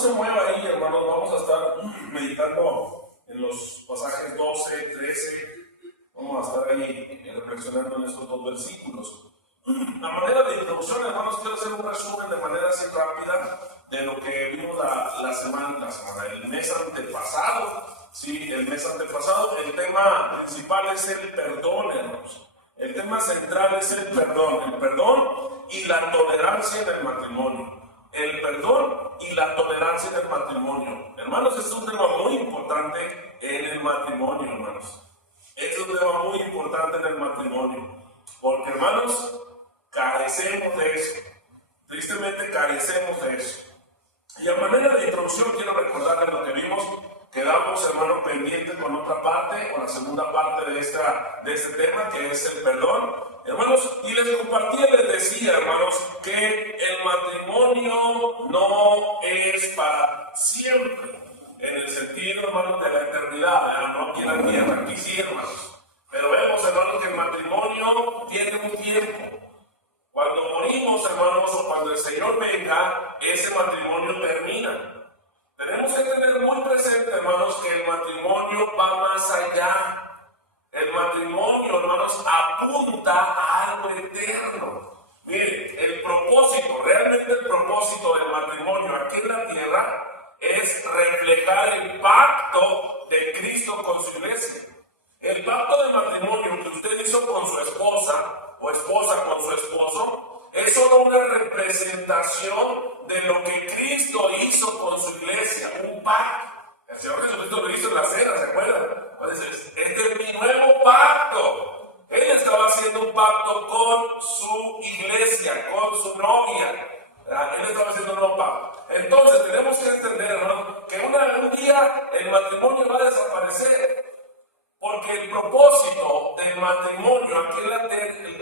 se mueva ahí, hermanos, vamos a estar meditando en los pasajes 12, 13, vamos a estar ahí reflexionando en estos dos versículos. A manera de introducción, hermanos, quiero hacer un resumen de manera así rápida de lo que vimos el mes antepasado. Sí, el mes antepasado, el tema principal es el perdón, hermanos. El tema central es el perdón y la tolerancia en el matrimonio. El perdón y la tolerancia en el matrimonio. Hermanos, es un tema muy importante en el matrimonio, hermanos. Es un tema muy importante en el matrimonio. Porque, hermanos, carecemos de eso. Tristemente carecemos de eso. Y a manera de introducción quiero recordarles lo que vimos. Quedamos, hermanos, pendientes con otra parte, con la segunda parte de este tema, que es el perdón. Hermanos, y les compartía, les decía, hermanos, que el matrimonio no es para siempre, en el sentido, hermanos, de la eternidad, no aquí en la tierra, aquí sí, hermanos. Pero vemos, hermanos, que el matrimonio tiene un tiempo. Cuando morimos, hermanos, o cuando el Señor venga, ese matrimonio termina. Tenemos que tener muy presente, hermanos, que el matrimonio va más allá. El matrimonio, hermanos, apunta a algo eterno. Miren, realmente el propósito del matrimonio aquí en la tierra es reflejar el pacto de Cristo con su iglesia. El pacto de matrimonio que usted hizo con su esposa o esposa con su esposo es solo una representación de lo que Cristo hizo con su iglesia, un pacto. El Señor Jesucristo lo hizo en la cena, ¿se acuerdan? Este es mi nuevo pacto. Él estaba haciendo un pacto con su iglesia, con su novia. Él estaba haciendo un nuevo pacto. Entonces tenemos que entender, hermano, que un día el matrimonio va a desaparecer. Porque el propósito del matrimonio aquí en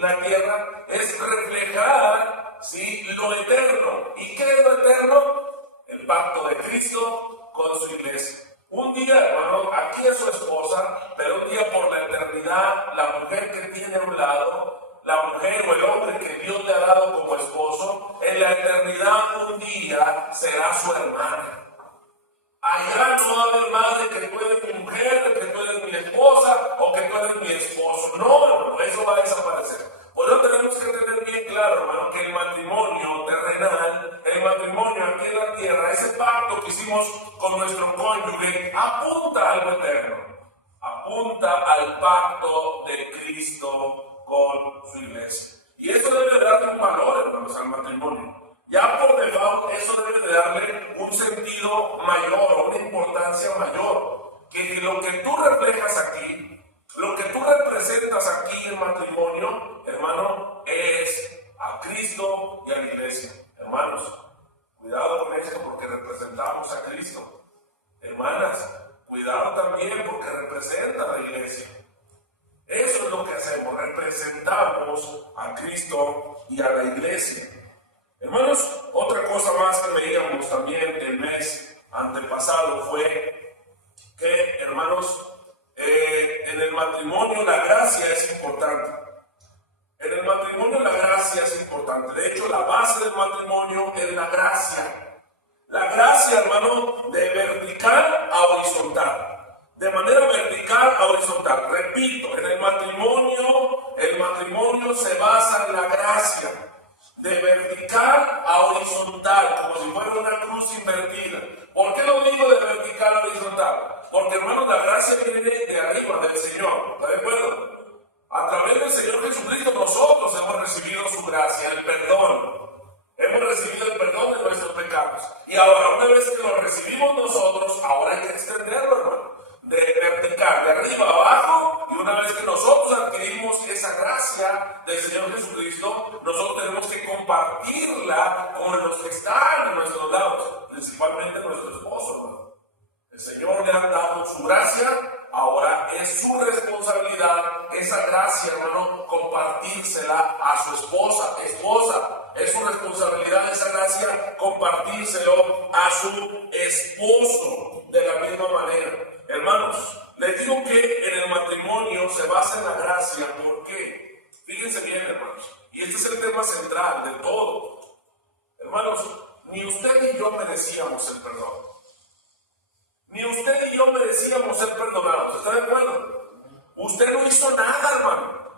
la tierra es reflejar, ¿sí?, lo eterno. ¿Y qué es lo eterno? El pacto de Cristo con su iglesia. Un día, hermano, aquí es su esposa, pero un día por la eternidad, la mujer que tiene a un lado, la mujer o el hombre que Dios le ha dado como esposo, en la eternidad un día será su hermana. Allá no va a haber más de que tú eres mi mujer, de que tú eres mi esposa o que tú eres mi esposo. No, hermano, eso va a desaparecer. Por eso tenemos que tener bien claro, hermano, que el matrimonio terrenal, el matrimonio aquí en la tierra, ese pacto que hicimos con nuestro cónyuge, apunta a algo eterno. Apunta al pacto de Cristo con su iglesia. Y eso debe darle un valor, hermanos, al matrimonio. Ya por default, eso debe de darle un sentido mayor, una importancia mayor. Que lo que tú reflejas aquí, lo que tú representas aquí en matrimonio, hermano, es a Cristo y a la iglesia. Hermanos, cuidado con esto porque representamos a Cristo. Hermanas, cuidado también porque representa a la iglesia. Eso es lo que hacemos, representamos a Cristo y a la iglesia. Hermanos, otra cosa más que veíamos también el mes antepasado fue que, hermanos, en el matrimonio la gracia es importante. En el matrimonio la gracia es importante. De hecho, la base del matrimonio es la gracia. La gracia, hermano, de vertical a horizontal. De manera vertical a horizontal. Repito, en el matrimonio se basa en la gracia. De vertical a horizontal, como si fuera una cruz invertida. ¿Por qué lo digo de vertical a horizontal? Porque, hermanos, la gracia viene de arriba, del Señor. ¿Está de acuerdo? A través del Señor Jesucristo nosotros hemos recibido su gracia, el perdón. Hemos recibido el perdón de nuestros pecados. Y ahora, una vez que lo recibimos nosotros, ahora hay que extenderlo, hermano. De vertical, de arriba a abajo, y una vez que nosotros adquirimos esa gracia del Señor Jesucristo, nosotros tenemos que compartirla con los que están a nuestros lados, principalmente nuestro esposo, ¿no? El Señor le ha dado su gracia, ahora es su responsabilidad, esa gracia, hermano, compartírsela a su esposa, es su responsabilidad esa gracia, compartírselo a su esposo de la misma manera. Hermanos, les digo que en el matrimonio se basa en la gracia. ¿Por qué? Fíjense bien, hermanos. Y este es el tema central de todo. Hermanos, ni usted ni yo merecíamos el perdón. Ni usted ni yo merecíamos ser perdonados. ¿Está de acuerdo? Usted no hizo nada, hermano.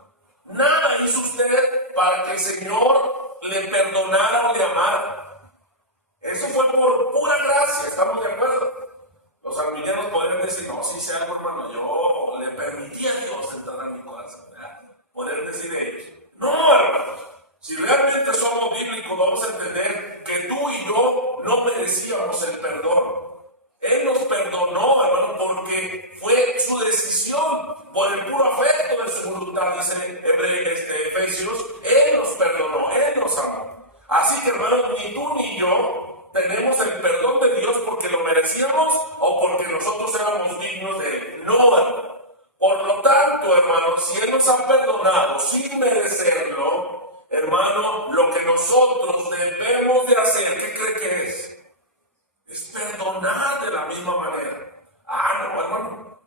Nada hizo usted para que el Señor le perdonara o le amara. Eso fue por pura gracia. ¿Estamos de acuerdo? Los arminianos podrían decir, no, si hice algo, hermano, yo le permití a Dios entrar a mi corazón. Podrían decir ellos. No, hermanos. Si realmente somos bíblicos, vamos a entender que tú y yo no merecíamos el perdón. Él nos perdonó, hermano, porque fue su decisión, por el puro afecto de su voluntad, dice Efesios. Él nos perdonó, Él nos amó. Así que, hermano, ni tú ni yo tenemos el perdón de Dios porque lo merecíamos o porque nosotros éramos dignos de Él. No, hermano. Por lo tanto, hermano, si Él nos ha perdonado sin merecerlo, hermano, lo que nosotros debemos de hacer, ¿qué cree que es? Es perdonar de la misma manera. No, hermano,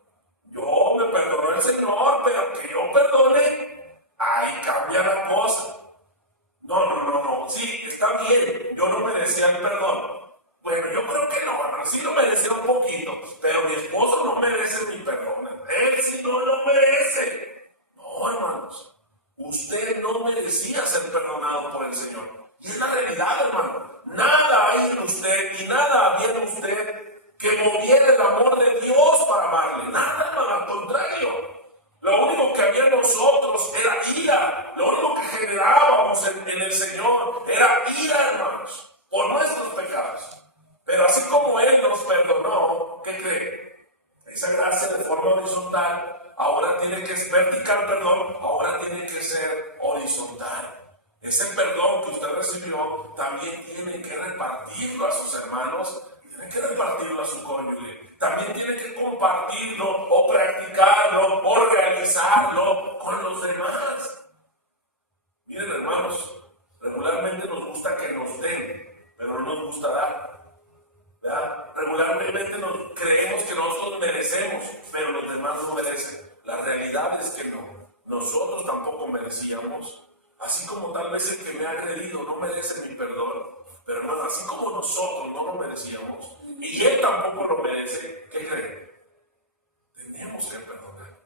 yo me perdonó el Señor, pero que yo perdone, ahí cambia la cosa. No, sí, está bien, yo no merecía el perdón. Bueno, yo creo que no, hermano, sí lo merecía un poquito, pero mi esposo no merece mi perdón. Él sí no lo merece. No, hermanos, usted no merecía ser perdonado por el Señor. Y es la realidad, hermano. Nada hay en usted y nada había en usted que moviera el amor de Dios para amarle. Nada, hermano, al contrario. Lo único que había en nosotros era ira. Lo único que generábamos en el Señor era ira, hermanos, por nuestros pecados. Pero así como Él nos perdonó, ¿qué cree? Esa gracia de forma horizontal ahora tiene que ser vertical, perdón, ahora tiene que ser horizontal. Ese perdón que usted recibió también tiene que repartirlo a sus hermanos, tiene que repartirlo a su cónyuge, también tiene que compartirlo o practicarlo o realizarlo con los demás. Miren, hermanos, regularmente nos gusta que nos den, pero no nos gusta dar. ¿Verdad? Regularmente creemos que nosotros merecemos, pero los demás no merecen. La realidad es que no. Nosotros tampoco merecíamos. Así como tal vez el que me ha agredido no merece mi perdón, pero hermano, así como nosotros no lo merecíamos y él tampoco lo merece, ¿qué creen? Tenemos que perdonar.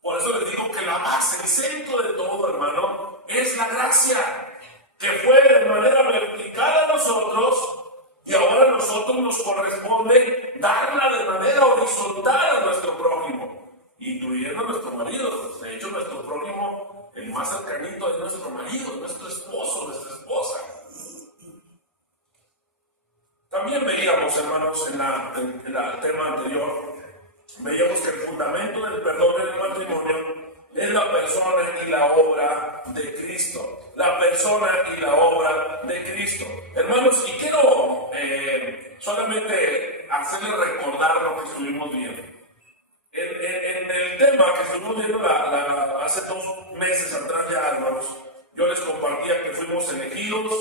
Por eso les digo que la base, el centro de todo, hermano, es la gracia que fue de manera vertical a nosotros y ahora a nosotros nos corresponde darla de manera horizontal a nuestro prójimo, incluyendo a nuestro marido. De hecho, nuestro prójimo, el más cercanito, es nuestro marido, nuestro esposo, nuestra esposa. También veíamos, hermanos, en el tema anterior, veíamos que el fundamento del perdón en el matrimonio es la persona y la obra de Cristo. La persona y la obra de Cristo. Hermanos, y quiero solamente hacerles recordar lo que estuvimos viendo. En el tema que estuvimos viendo hace 2 meses atrás ya, hermanos, yo les compartía que fuimos elegidos,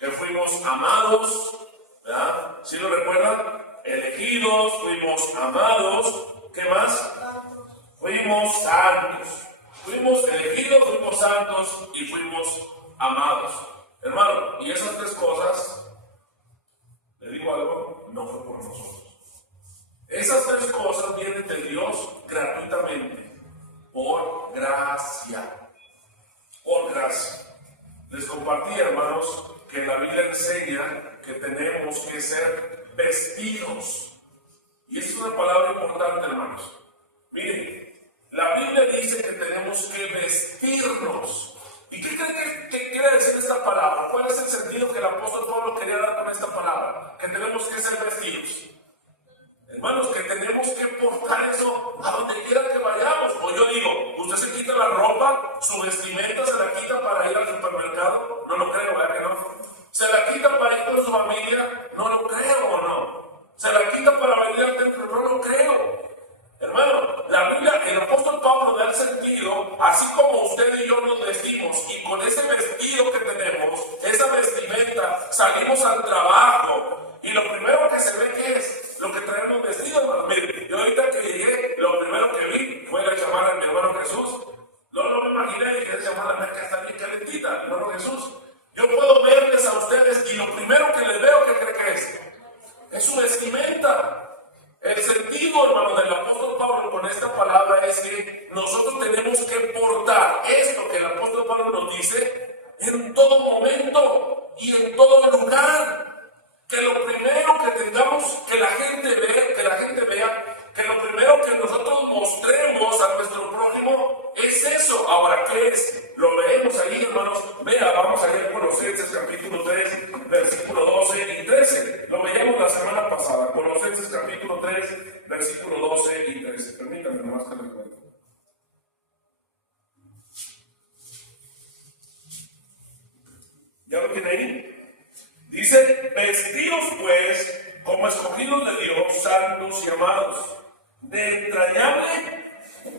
que fuimos amados, ¿verdad? ¿Sí lo recuerdan? Elegidos, fuimos amados, ¿qué más? Fuimos santos. Fuimos elegidos, fuimos santos y fuimos amados. Hermano, y esas 3 cosas, le digo algo, no fue por nosotros. Esas 3 cosas vienen de Dios gratuitamente, por gracia. Por gracia. Les compartí, hermanos, que la Biblia enseña que tenemos que ser vestidos. Y esa es una palabra importante, hermanos. Miren, la Biblia dice que tenemos que vestirnos. ¿Y qué creen que quiere decir esta palabra? ¿Cuál es el sentido que el apóstol Pablo quería dar con esta palabra? Que tenemos que ser vestidos. Hermanos, que tenemos que portar eso a donde quiera que vayamos. O yo digo, ¿usted se quita la ropa, su vestimenta se la quita para ir al supermercado? No lo creo, ¿verdad que no? ¿Se la quita para ir con su familia? No lo creo, ¿o no? ¿Se la quita para venir al templo? No lo creo. Hermano, la Biblia, el apóstol Pablo da el sentido, así como usted y yo nos vestimos, y con ese vestido que tenemos, esa vestimenta, salimos al trabajo, y lo primero que se ve que es lo que traemos vestido, hermano. Mire, yo ahorita que llegué, lo primero que vi fue la chamarra de mi hermano Jesús. No me imaginé que esa chamarra está bien calentita, mi hermano Jesús. Yo puedo verles a ustedes, y lo primero que les ¿Ya lo tiene ahí? Dice, vestidos pues como escogidos de Dios, santos y amados, de entrañable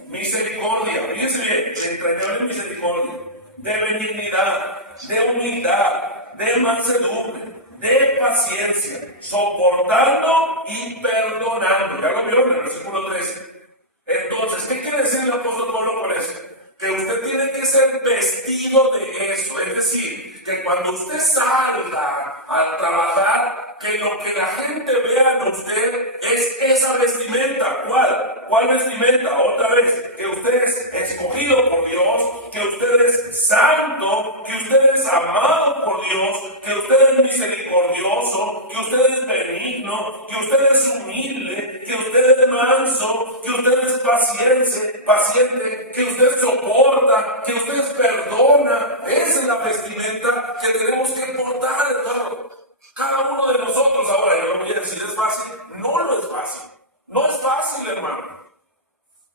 misericordia, fíjense bien, de entrañable misericordia, de benignidad, de humildad, de mansedumbre, de paciencia, soportando y perdonando. Ya lo vieron en el versículo 13. Entonces, ¿qué quiere decir el apóstol Pablo con eso? Que usted tiene que ser vestido de eso, es decir, que cuando usted salga a trabajar, que lo que la gente vea en usted es esa vestimenta. ¿Cuál? ¿Cuál vestimenta? Otra vez, que usted es escogido por Dios, que usted es santo, que usted es amado por Dios, que usted es misericordioso, que usted es benigno, que usted es humilde, que usted es manso, que usted es paciente, que usted soporta, que usted perdona. Esa es la vestimenta que tenemos que portar, hermano. Cada uno de nosotros. Ahora, yo no voy a decir es fácil. No lo es fácil. No es fácil, hermano.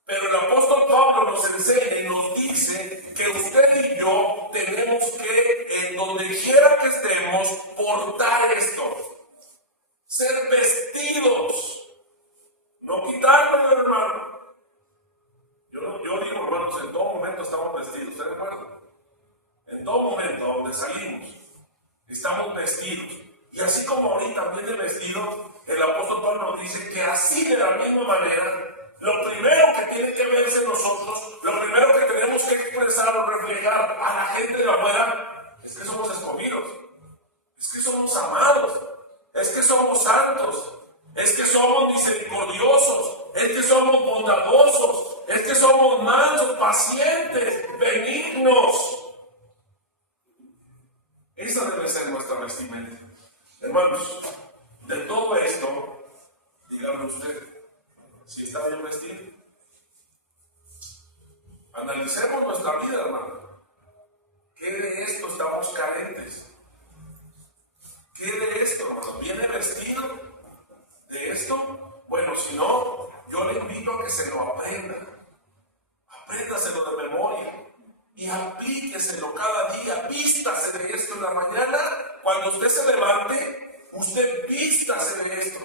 Pero el apóstol Pablo nos enseña y nos dice que usted y yo tenemos que, en donde quiera que estemos, portar esto. Ser vestidos. No quitarlo, hermano. Yo digo, hermanos, en todo momento estamos vestidos. ¿Ustedes recuerdan? En todo momento, a donde salimos, estamos vestidos. Y así como ahorita viene vestido, el apóstol Pablo nos dice que así de la misma manera, lo primero que tiene que verse nosotros, lo primero que tenemos que expresar o reflejar a la gente de afuera, es que somos escogidos, es que somos amados, es que somos santos, es que somos misericordiosos, es que somos bondadosos, es que somos mansos, pacientes, benignos. Esa debe ser nuestra vestimenta. Hermanos, de todo esto, dígame usted, si está bien vestido. Analicemos nuestra vida, hermano. ¿Qué de esto estamos carentes? ¿Qué de esto, hermano? ¿Viene vestido de esto? Bueno, si no, yo le invito a que se lo aprenda. Apréndaselo de memoria y aplíqueselo cada día. Vístase de esto en la mañana. Cuando usted se levante, usted vístase de esto.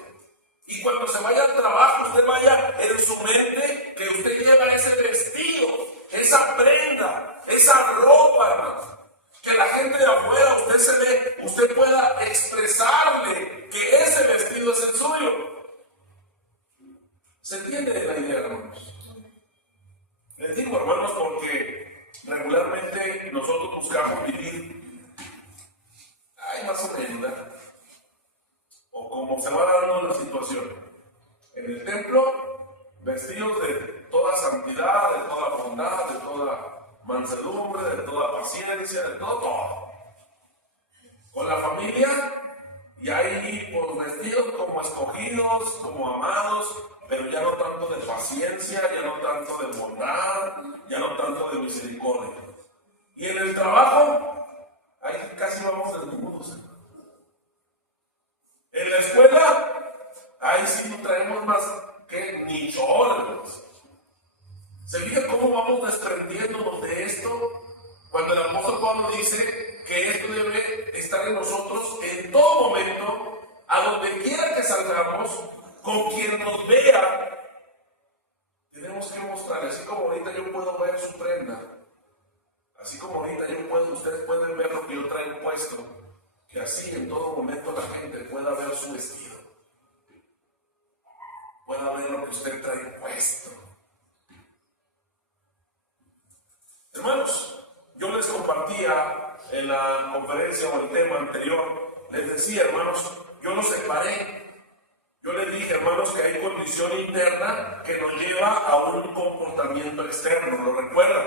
Y cuando se vaya al trabajo, usted vaya en su mente que usted lleva ese vestido, esa prenda, esa ropa, hermano. Que la gente de afuera, usted pueda expresarle que ese vestido es el suyo. ¿Se entiende la idea, hermanos? Les digo, hermanos, porque regularmente nosotros buscamos vivir más o menos, ¿verdad? O como se va dando la situación. En el templo, vestidos de toda santidad, de toda bondad, de toda mansedumbre, de toda paciencia, de todo. Con la familia, y ahí pues vestidos como escogidos, como amados, pero ya no tanto de paciencia, ya no tanto de bondad, ya no tanto de misericordia. Y en el trabajo, ahí casi vamos desnudos. En la escuela, ahí sí no traemos más que ni chorros. ¿Se fija cómo vamos desprendiéndonos de esto? Cuando el apóstol Pablo dice que esto debe estar en nosotros en todo momento, a donde quiera que salgamos, con quien nos vea, tenemos que mostrar, así como ahorita yo puedo ver su prenda, así como ahorita ustedes pueden ver lo que yo traigo puesto, que así en todo momento la gente pueda ver su vestido, pueda ver lo que usted trae puesto. Hermanos, yo les compartía en la conferencia o el tema anterior, les decía, hermanos, yo los separé. Yo les dije, hermanos, que hay condición interna que nos lleva a un comportamiento externo, ¿lo recuerdan?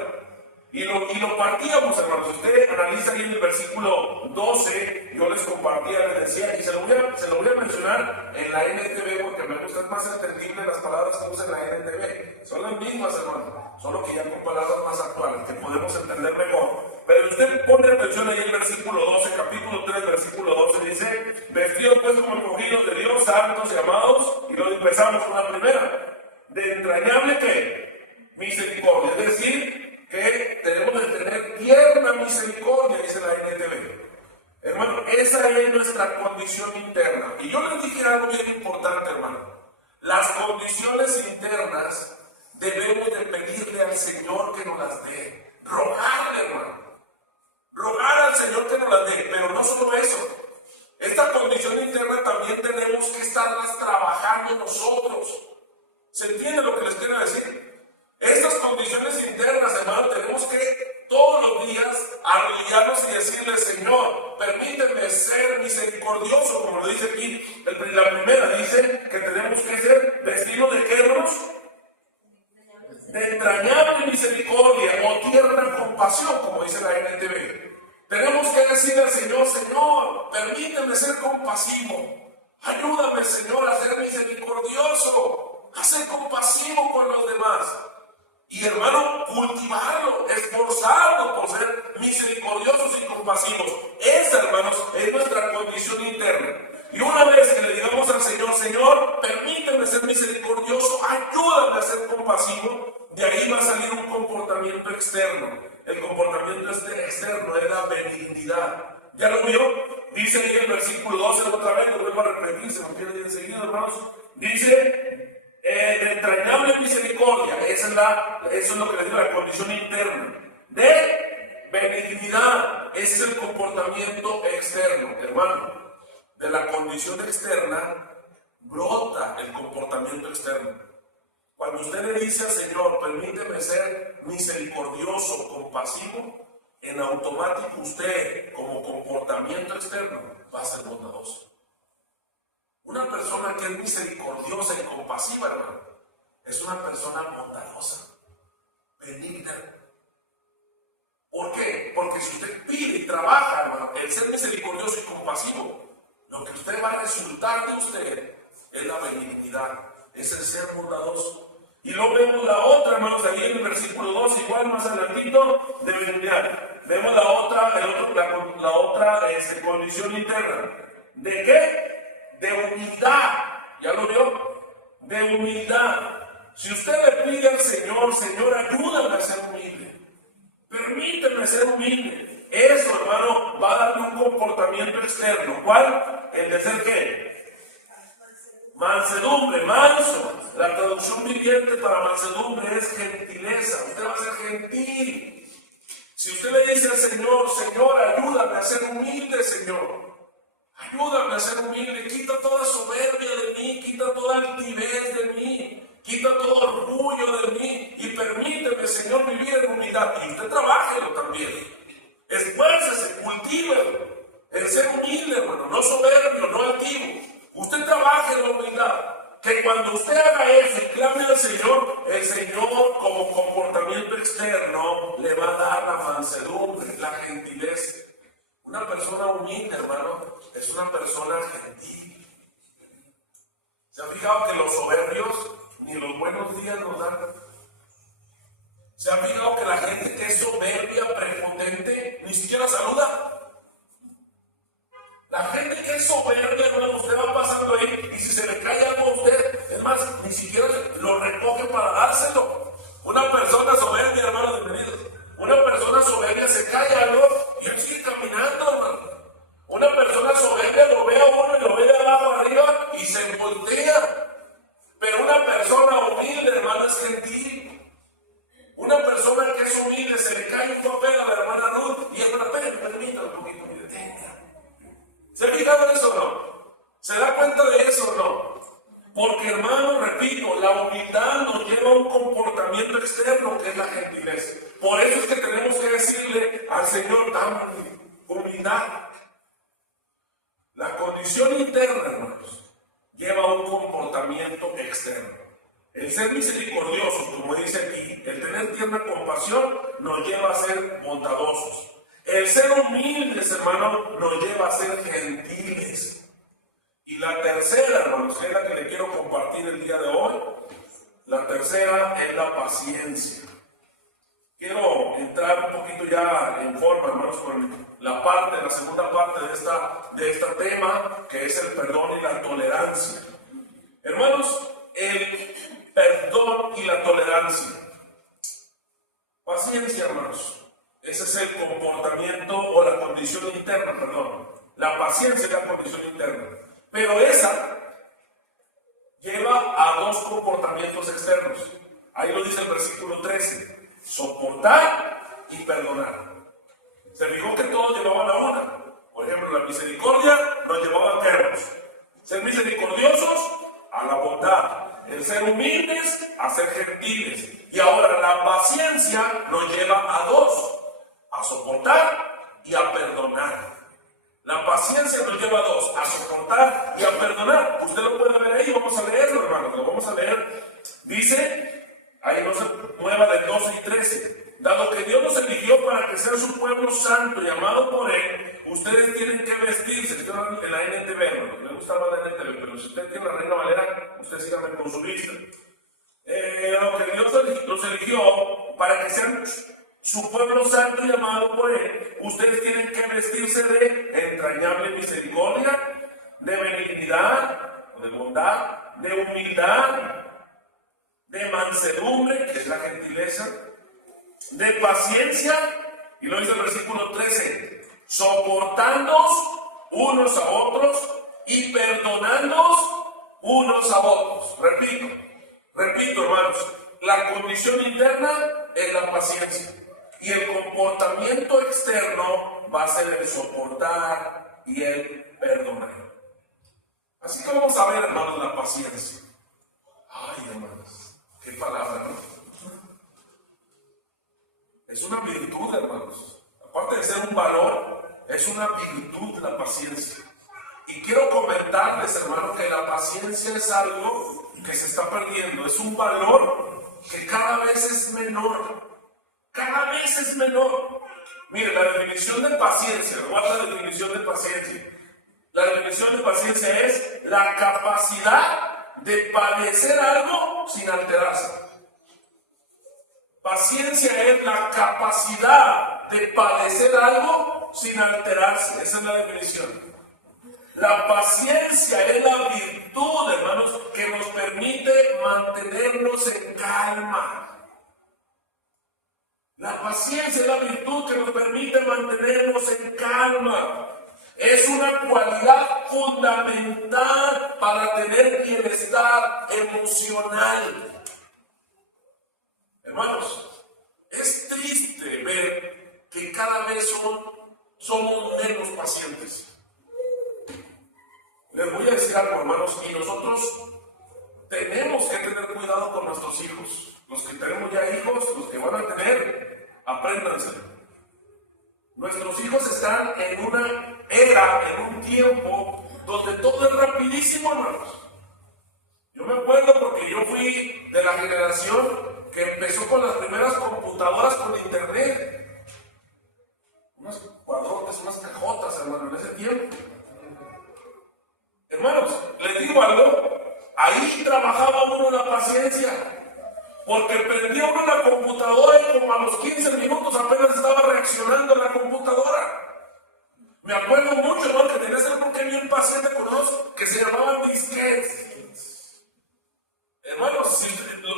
Y lo partíamos, hermanos. Usted analiza ahí en el versículo 12, yo les compartía, les decía, y se lo voy a mencionar en la NTV porque me gusta, es más entendible las palabras que usa en la NTV. Son las mismas, hermano, solo que ya con palabras más actuales, que podemos entender mejor. Pero usted pone atención ahí en el versículo 12, capítulo 3, versículo 12, dice, vestidos pues como escogidos de Dios, santos y amados, y lo empezamos con la primera, de entrañable que nuestra condición interna. Y yo les dije algo bien importante, hermano. Las condiciones internas debemos de pedirle al Señor que nos las dé. Rogarle, hermano. Rogar al Señor que nos las dé. Pero no solo eso. Esta condición interna también tenemos que estarlas trabajando nosotros. ¿Se entiende lo que les quiero decir? Estas condiciones internas, hermano, tenemos que todos los días arrodillarnos y decirle: Señor, permíteme ser misericordioso, como lo dice aquí. La primera dice que tenemos que ser vestidos de qué, hermanos? De entrañable misericordia o tierna compasión, como dice la NTV. Tenemos que decirle al Señor: Señor, permíteme ser compasivo. Ayúdame, Señor, a ser misericordioso, a ser compasivo con los demás. Y, hermano, cultivarlo, esforzarnos por ser misericordiosos y compasivos. Esa, hermanos, es nuestra condición interna. Y una vez que le digamos al Señor: Señor, permíteme ser misericordioso, ayúdame a ser compasivo, de ahí va a salir un comportamiento externo. El comportamiento externo es la benignidad. ¿Ya lo vio? Dice ahí el versículo 12, otra vez, lo vuelvo a repetir, se me quiere ir enseguida, hermanos. Dice: de entrañable misericordia, eso es lo que le digo, la condición interna. De benignidad, ese es el comportamiento externo, hermano. De la condición externa brota el comportamiento externo. Cuando usted le dice al Señor: permíteme ser misericordioso, compasivo, en automático usted, como comportamiento externo, va a ser bondadoso. Una persona que es misericordiosa y compasiva, hermano, es una persona bondadosa, benigna. ¿Por qué? Porque si usted pide y trabaja, hermano, el ser misericordioso y compasivo, lo que usted va a resultar de usted es la benignidad, es el ser bondadoso. Y luego vemos la otra, hermanos, ahí en el versículo 2, igual más adelantito, de benignidad. Vemos la otra condición interna. ¿De qué? De humildad. ¿Ya lo vio? De humildad. Si usted le pide al Señor: Señor, ayúdame a ser humilde, permíteme ser humilde, eso, hermano, va a darle un comportamiento externo. ¿Cuál? El de ser ¿qué? Mansedumbre, manso. La traducción viviente para mansedumbre es gentileza. Usted va a ser gentil. Si usted le dice al Señor: Señor, ayúdame a ser humilde, Señor, ayúdame a ser humilde, quita toda soberbia de mí, quita toda altivez de mí, quita todo orgullo de mí y permíteme, Señor, vivir en humildad. Y usted trabájelo también. Esfuércese, cultívelo. El ser humilde, hermano, no soberbio, no altivo. Usted trabaje en la humildad. Que cuando usted haga eso y clame al Señor, el Señor, como comportamiento externo, le va a dar la mansedumbre, la gentileza. Una persona humilde, hermano, es una persona gentil. ¿Se ha fijado que los soberbios ni los buenos días nos dan? ¿Se ha fijado que la gente que es soberbia, prepotente, ni siquiera saluda? La gente que es soberbia, hermano, usted va pasando ahí y si se le cae algo a usted, es más, ni siquiera lo recoge para dárselo. Una persona soberbia, hermano, bienvenidos. Una persona soberbia se cae algo y él sigue caminando, hermano. Una persona soberbia lo ve a uno y lo ve de abajo arriba y se voltea. Pero una persona humilde, hermano, es gentil. Una persona que es humilde, se le cae un papel a la hermana Ruth y es una permítame un poquito, me detenga. ¿Se ha fijado en eso o no? ¿Se da cuenta de eso o no? Porque, hermano, repito, la humildad nos lleva a un comportamiento externo que es la gentileza. Por eso es que tenemos que decirle al Señor: dame humildad. La condición interna, hermanos, lleva a un comportamiento externo. El ser misericordiosos, como dice aquí, el tener tierna compasión, nos lleva a ser bondadosos. El ser humildes, hermano, nos lleva a ser gentiles. Y la tercera, hermanos, que es la que le quiero compartir el día de hoy, la tercera es la paciencia. Quiero entrar un poquito ya en forma, hermanos, con la segunda parte de este tema, que es el perdón y la tolerancia. Hermanos, el perdón y la tolerancia. Paciencia, hermanos. Ese es el comportamiento o la condición interna, perdón. La paciencia es la condición interna. Pero esa lleva a dos comportamientos externos. Ahí lo dice el versículo 13. Soportar y perdonar. Se fijó que todos llevaban a una. Por ejemplo, la misericordia nos llevaba a perros. Ser misericordiosos a la bondad. El ser humildes a ser gentiles. Y ahora la paciencia nos lleva a dos. A soportar y a perdonar. La paciencia nos lleva a dos. A soportar y a perdonar. Usted lo puede ver ahí. Vamos a leerlo, hermanos. Lo vamos a leer. Dice, ahí no se mueva del 12 y 13. Dado que Dios los eligió para que sean su pueblo santo y amado por Él, ustedes tienen que vestirse. Esto en la NTV, ¿no? Me gusta más la NTV, pero si usted tiene la Reina Valera, usted sígame con su lista. Dado que Dios los eligió para que sean su pueblo santo y amado por Él, ustedes tienen que vestirse de entrañable misericordia, de benignidad, de bondad, de humildad, de mansedumbre, que es la gentileza, de paciencia, y lo dice el versículo 13, soportándoos unos a otros y perdonándoos unos a otros. Repito, hermanos, la condición interna es la paciencia y el comportamiento externo va a ser el soportar y el perdonar. Así que vamos a ver, hermanos, la paciencia. Ay, hermanos, qué palabra, ¿no? Es una virtud, hermanos. Aparte de ser un valor, es una virtud la paciencia. Y quiero comentarles, hermanos, que la paciencia es algo que se está perdiendo. Es un valor que cada vez es menor. Cada vez es menor. Mire, la definición de paciencia, ¿cuál es la definición de paciencia? La definición de paciencia es la capacidad de padecer algo sin alterarse. Paciencia es la capacidad de padecer algo sin alterarse. Esa es la definición. La paciencia es la virtud, hermanos, que nos permite mantenernos en calma. La paciencia es la virtud que nos permite mantenernos en calma. Es una cualidad fundamental para tener bienestar emocional. Hermanos, es triste ver que cada vez somos menos pacientes. Les voy a decir algo, hermanos, y nosotros tenemos que tener cuidado con nuestros hijos. Los que tenemos ya hijos, los que van a tener, apréndanse. Nuestros hijos están en una era, en un tiempo, donde todo es rapidísimo, hermanos. Yo me acuerdo porque yo fui de la generación que empezó con las primeras computadoras con internet. Unas cuadrotes, unas cajotas, hermano, en ese tiempo. Hermanos, les digo algo, ahí trabajaba uno la paciencia, porque prendía uno la computadora y como a los 15 minutos apenas estaba reaccionando la computadora. Me acuerdo mucho, hermano, que tenía ese porque bien paciente con unos que se llamaban disquetes. Hermanos,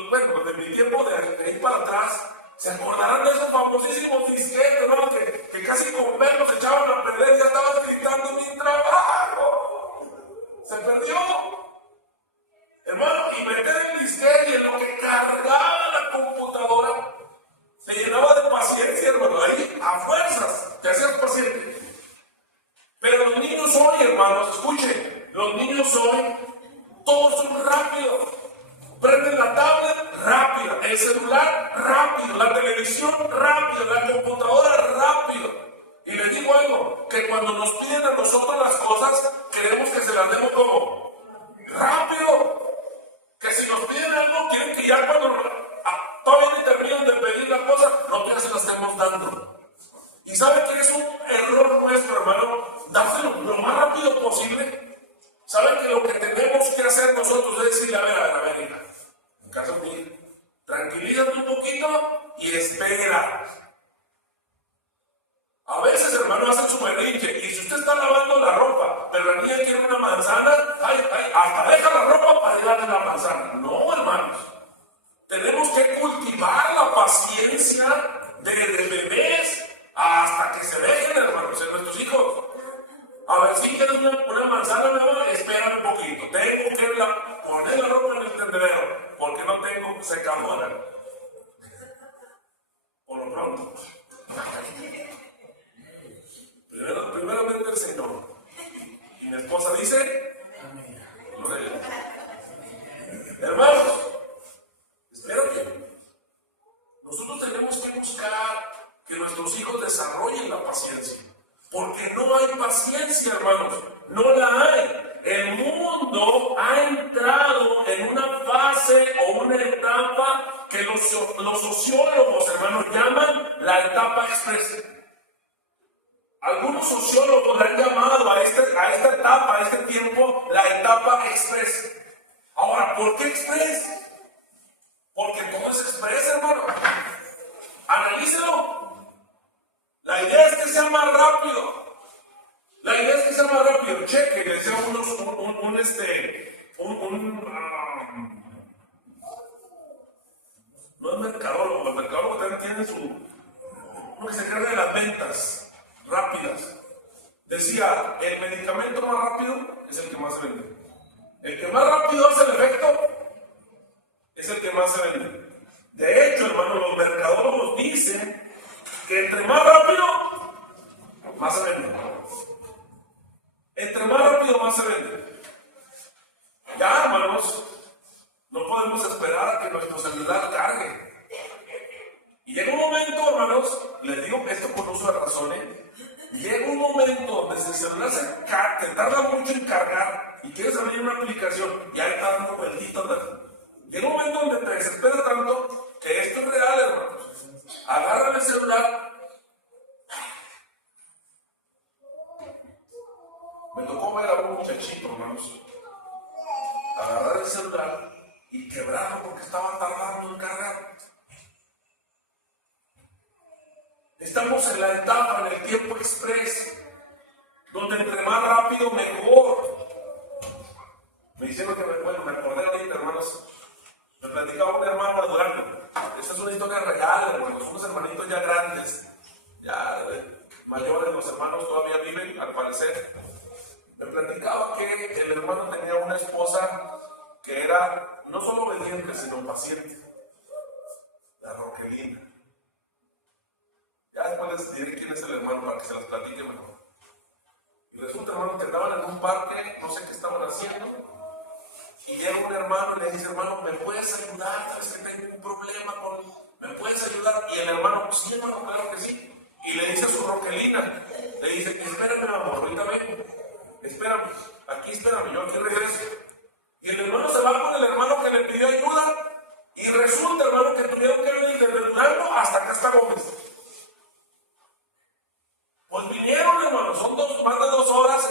bueno, de mi tiempo de ir para atrás, se acordarán de esos famosísimos disquetes, ¿no? Que casi con verlos echaban a perder y ya estaban gritando mi trabajo. Se perdió. Hermano, y meter el disquete y en lo que cargaba la computadora, se llenaba de paciencia, hermano. Ahí, a fuerzas, te hacías paciente. Pero los niños hoy, hermanos, escuchen, los niños hoy, todos son rápidos. Prenden la tablet, rápido. El celular, rápido. La televisión, rápido. La computadora, rápido. Y les digo algo, que cuando nos piden a nosotros las cosas, queremos que se las demos como rápido. Que si nos piden algo, quieren que ya cuando todavía ni terminan de pedir la cosa, nosotros ya se las estemos dando. ¿Y saben que es un error nuestro, hermano? Dárselo lo más rápido posible. ¿Saben que lo que tenemos que hacer nosotros es decirle, a ver, hija, en caso mío, tranquilízate un poquito y espera. A veces, hermano, hacen su berrinche, y si usted está lavando la ropa, pero la niña quiere una manzana, hasta deja la ropa para llevarle la manzana. No, hermanos. Tenemos que cultivar la paciencia desde bebés hasta que se dejen, hermanos, en nuestros hijos. A ver, etapa express. Ahora, ¿por qué express? Porque todo es express, hermano. Analícelo. La idea es que sea más rápido. La idea es que sea más rápido. Cheque, les decía no es mercadólogo, el mercadólogo también tiene uno que se encarga de las ventas rápidas. Decía, el medicamento más rápido es el que más se vende. El que más rápido hace el efecto es el que más se vende. De hecho, hermano, los mercadólogos dicen que entre más rápido, más se vende. Entre más rápido, más se vende. Ya, hermanos, no podemos esperar a que nuestro celular cargue. Y llega un momento, hermanos, les digo esto con uso de razón, llega un momento donde si el celular te tarda mucho en cargar y quieres abrir una aplicación y ahí está dando vueltitas. Llega un momento donde te desespera tanto que esto es real, hermanos. Agarran el celular. Me tocó ver a un muchachito, hermanos, agarrar el celular y quebrarlo porque estaba tardando en cargar. Estamos en la etapa, en el tiempo express, donde entre más rápido mejor. Me hicieron que me acordé ahorita, hermanos. Me platicaba un hermano de Durango. Esa es una historia real, hermanos. Unos hermanitos ya grandes, ya mayores, los hermanos todavía viven, al parecer. Me platicaba que el hermano tenía una esposa que era no solo obediente, sino paciente. La Roquelina. Ya después les diré quién es el hermano para que se las platique mejor. Y resulta, hermano, que andaban en un parque, no sé qué estaban haciendo. Y llega un hermano y le dice, hermano, ¿me puedes ayudar? ¿Sabes que tengo un problema ¿me puedes ayudar? Y el hermano, pues sí, hermano, claro que sí. Y le dice a su Roquelina, le dice, espérame, amor, ahorita vengo. Espérame, aquí espérame, yo aquí regreso. Y el hermano se va con el hermano que le pidió ayuda. Y resulta, hermano, que tuvieron que venir desde Durango hasta acá hasta Gómez. Pues vinieron, hermano, son más de 2 horas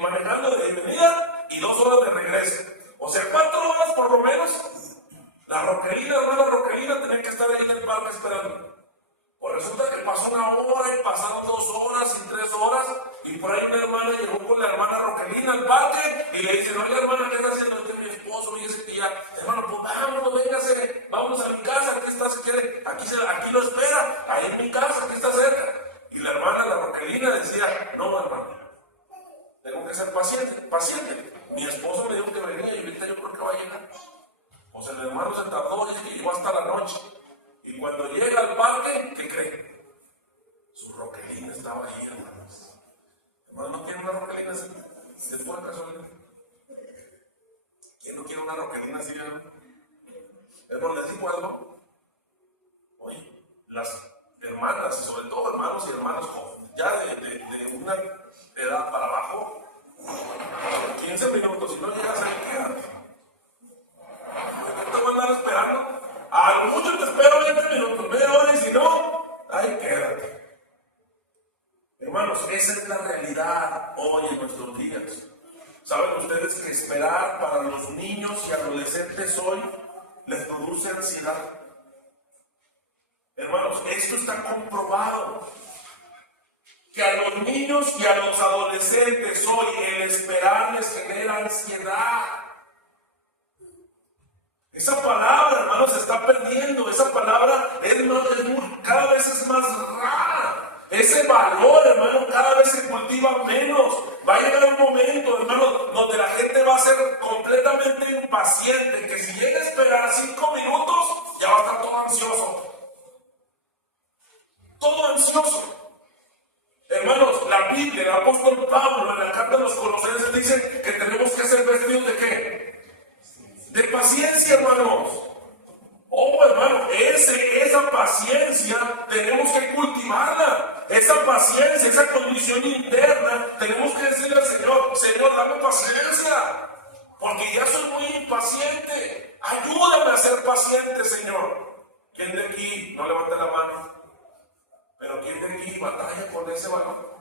manejando de venida y 2 horas de regreso. O sea, 4 horas por lo menos. La Roquelina, hermano, Roquelina tenía que estar ahí en el parque esperando. Pues resulta que pasó 1 hora y pasaron 2 horas y 3 horas. Y por ahí una hermana llegó con la hermana Roquelina al parque y le dice, oye, hermana, ¿qué está haciendo? Este mi esposo, fíjese que ya, hermano, pues vámonos, véngase, vámonos a mi casa, aquí está, si quiere, aquí lo espera, ahí en mi casa, aquí está cerca. Y la hermana, la Roquelina, decía, no, hermano, tengo que ser paciente. Mi esposo me dijo que venía y ahorita yo creo que va a llegar. Pues el hermano se tardó, dice que llegó hasta la noche. Y cuando llega al parque, ¿qué cree? Su Roquelina estaba ahí, hermanos. Hermano, ¿no quiere una Roquelina así? ¿Es por casualidad? ¿Quién no quiere una Roquelina así, hermano? Hermano, les digo algo. Oye, las hermanas, y sobre todo hermanos y hermanas jóvenes, ya de una edad para abajo, 15 minutos, si no llegas ahí, quédate. ¿Te voy a andar esperando? A lo mucho te espero 20 minutos, media hora, y si no, ahí quédate. Hermanos, esa es la realidad hoy en nuestros días. ¿Saben ustedes que esperar para los niños y adolescentes hoy les produce ansiedad? Hermanos, esto está comprobado. Que a los niños y a los adolescentes hoy el esperar les genera ansiedad. Esa palabra, hermanos, se está perdiendo. Esa palabra cada vez es más rara. Ese valor, hermano, cada vez se cultiva menos. Va a llegar un momento, hermano, donde la gente va a ser completamente impaciente. Que si llega a esperar 5 minutos, ya va a estar todo ansioso. Todo ansioso. Hermanos, la Biblia, el apóstol Pablo en la carta de los Colosenses dice que tenemos que ser vestidos ¿de qué? De paciencia, hermanos. Oh, hermano, esa paciencia tenemos que cultivarla. Esa paciencia, esa condición interna, tenemos que decirle al Señor, Señor, dame paciencia, porque ya soy muy impaciente. Ayúdame a ser paciente, Señor. ¿Quién de aquí no levanta la mano? Pero ¿quién de aquí batalla con ese valor?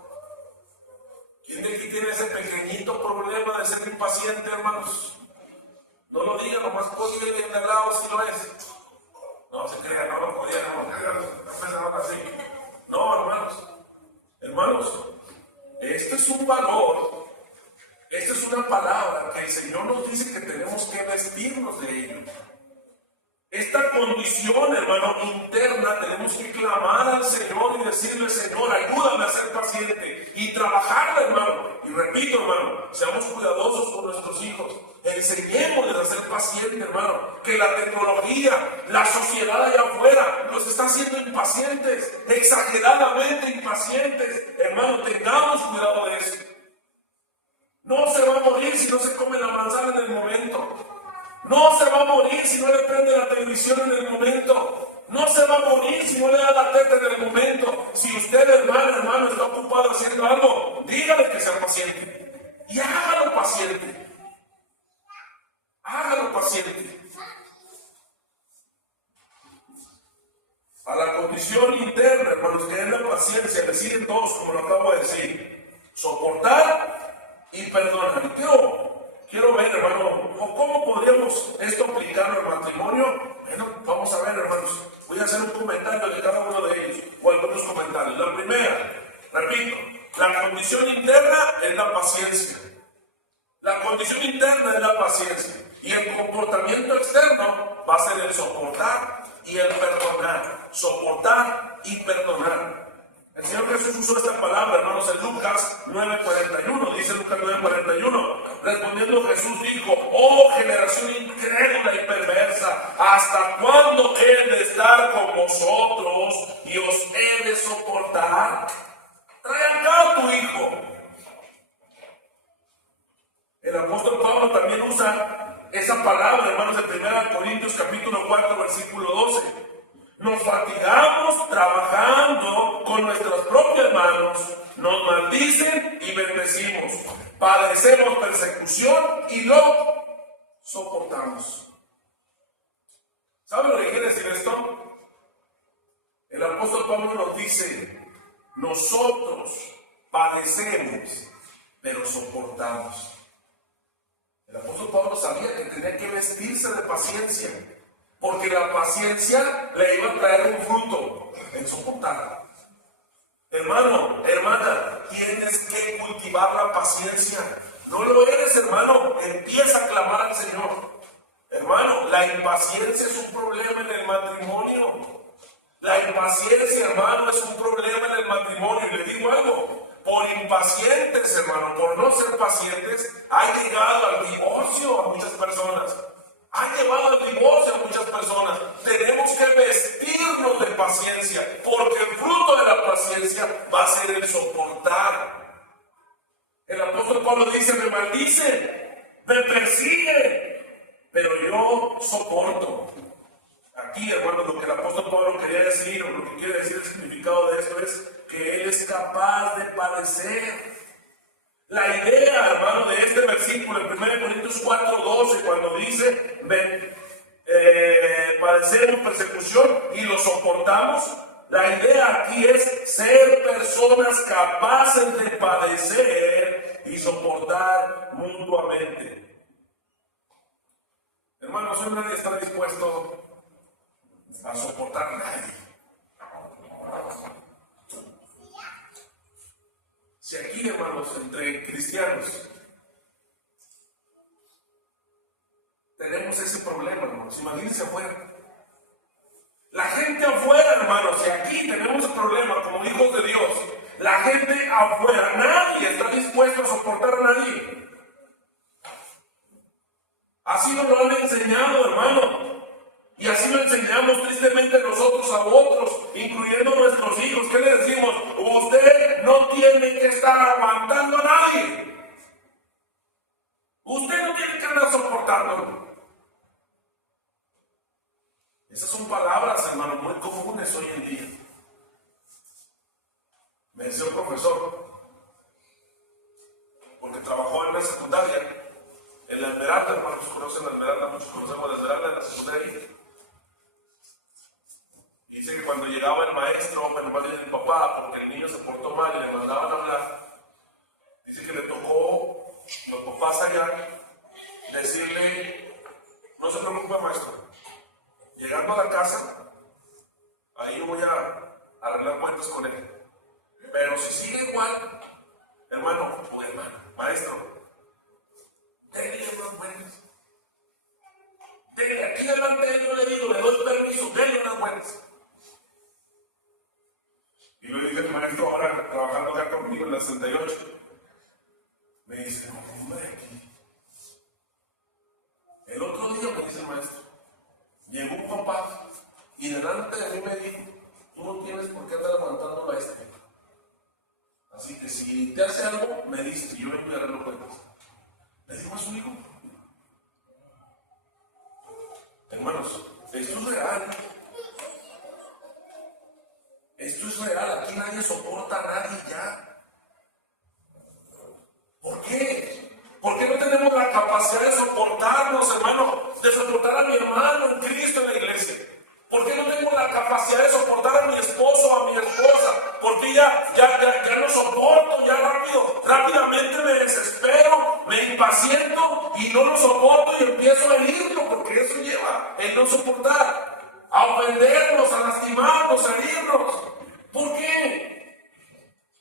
¿Quién de aquí tiene ese pequeñito problema de ser impaciente, hermanos? No lo digan, nomás podía ir de al lado si lo es. No se crean, no lo podían, no así. No, hermanos, este es un valor, esta es una palabra que el Señor nos dice que tenemos que vestirnos de ello. Esta condición, hermano, interna, tenemos que clamar al Señor y decirle: Señor, ayúdame a ser paciente y trabajarla, hermano. Y repito, hermano, seamos cuidadosos con nuestros hijos. Enseñémosles a ser pacientes, hermano. Que la tecnología, la sociedad allá afuera los está haciendo impacientes, exageradamente impacientes. Hermano, tengamos cuidado de eso. No se va a morir si no se come la manzana en el momento. No se va a morir si no le prende la televisión en el momento. No se va a morir si no le da la teta en el momento. Si usted, hermano, está ocupado haciendo algo, dígale que sea paciente. Y hágalo paciente. Hágalo paciente. A la condición interna, hermanos, que es la paciencia, le siguen todos, como lo acabo de decir. Soportar y perdonar. Quiero ver, hermano, ¿cómo podríamos esto aplicarlo al matrimonio? Bueno, vamos a ver, hermanos. Voy a hacer un comentario de cada uno de ellos, o algunos comentarios. La primera, repito, la condición interna es la paciencia. La condición interna es la paciencia. Y el comportamiento externo va a ser el soportar y el perdonar. Soportar y perdonar. El Señor Jesús usó esta palabra, hermanos, en Lucas 9:41. Dice Lucas 9:41. Respondiendo Jesús dijo: oh generación incrédula y perversa, ¿hasta cuándo he de estar con vosotros y os he de soportar? Trae acá a tu hijo. El apóstol Pablo también usa esa palabra, hermanos, de 1 Corintios capítulo 4, versículo 12. Nos fatigamos trabajando con nuestras propias manos, nos maldicen y bendecimos, padecemos persecución y lo soportamos. ¿Saben lo que quiere decir esto? El apóstol Pablo nos dice: nosotros padecemos, pero soportamos. El apóstol Pablo sabía que tenía que vestirse de paciencia, porque la paciencia le iba a traer un fruto, el soportar. Hermano, hermana, tienes que cultivar la paciencia. No lo eres, hermano, empieza a clamar al Señor. Hermano, la impaciencia es un problema en el matrimonio. La impaciencia, hermano, es un problema en el matrimonio. Y le digo algo: por impacientes, hermano, por no ser pacientes, ha llegado al divorcio a muchas personas. Ha llevado al divorcio a muchas personas. Tenemos que vestirnos de paciencia, porque el fruto de la paciencia va a ser el soportar. El apóstol Pablo dice: me maldicen, me persiguen, pero yo soporto. Aquí, hermano, lo que el apóstol Pablo quería decir, o lo que quiere decir el significado de esto, es que él es capaz de padecer. La idea, hermano, de este versículo en 1 Corintios 4:12, cuando dice: padecemos persecución y lo soportamos, la idea aquí es ser personas capaces de padecer y soportar mutuamente. Hermanos, hoy nadie está dispuesto a soportar a nadie. Si aquí, hermanos, entre cristianos tenemos ese problema, hermanos, imagínense afuera. La gente afuera, hermanos, si aquí tenemos el problema como hijos de Dios, la gente afuera, nadie está dispuesto a soportar a nadie. Así nos lo han enseñado, hermano. Y así lo enseñamos tristemente nosotros a otros, incluyendo nuestros hijos. ¿Qué le decimos? Usted no tiene que estar aguantando a nadie. Usted no tiene que andar soportando. Esas son palabras, hermano, muy comunes hoy en día. Me decía un profesor, porque trabajó en la secundaria, en la Esmeralda, hermanos, conocen la Esmeralda, muchos conocemos la Esmeralda en la secundaria. Dice que cuando llegaba el maestro, bueno, más bien el papá, porque el niño se portó mal y le mandaban a hablar, Dice que le tocó los papás allá decirle, no se preocupe maestro, llegando a la casa, ahí voy a arreglar cuentas con él. Pero si sigue igual, hermano o hermana, maestro, denle unas buenas. Denle, aquí delante de él yo le digo, le doy permiso, denle unas buenas. Y lo dice el maestro ahora trabajando acá conmigo en la 68. Me dice, no, hombre, aquí. El otro día me dice el maestro, llegó un papá y delante de mí me dijo, tú no tienes por qué andar aguantando la este. Así que si te hace algo, me dice, y yo vengo y arreglo cuentas. Le digo a su hijo. Hermanos, esto es real. Esto es real. Aquí nadie soporta a nadie ya. ¿Por qué? ¿Por qué no tenemos la capacidad de soportarnos, hermano? De soportar a mi hermano en Cristo en la iglesia. ¿Por qué no tengo la capacidad de soportar a mi esposo o a mi esposa? Porque ya no soporto, ya rápidamente me desespero, me impaciento y no lo soporto y empiezo a herirlo, porque eso lleva el no soportar, a ofendernos, a lastimarnos, a herirnos. ¿Por qué?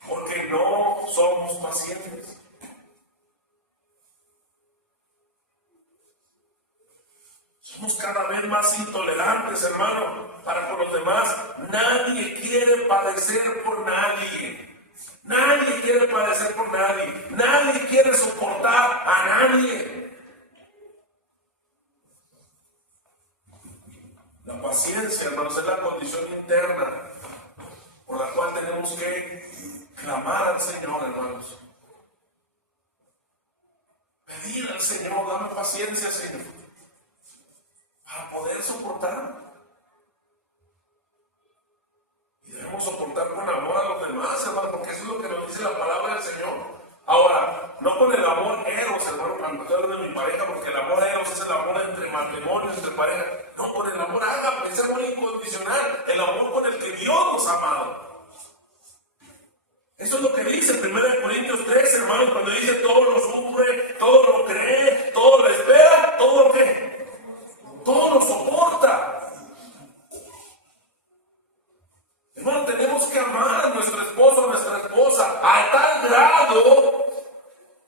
Porque no somos pacientes. Somos cada vez más intolerantes, hermano, para con los demás. Nadie quiere padecer por nadie. Nadie quiere padecer por nadie. Nadie quiere soportar a nadie. La paciencia, hermanos, es la condición interna por la cual tenemos que clamar al Señor, hermanos. Pedir al Señor, dame paciencia, Señor, para poder soportar. Y debemos soportar con amor a los demás, hermano, porque eso es lo que nos dice la palabra del Señor. Ahora, no con el amor eros, hermano, cuando estoy hablando de mi pareja, porque el amor eros es el amor entre matrimonios, entre pareja. No, con el amor ágape, ese amor incondicional, el amor con el que Dios nos ha amado. Eso es lo que dice 1 Corintios 3, hermano, cuando dice todo lo sufre, todo lo cree, todo lo espera, todo lo que, todo lo soporta. Hermano, tenemos que amar a nuestro esposo, a nuestra esposa, a tal grado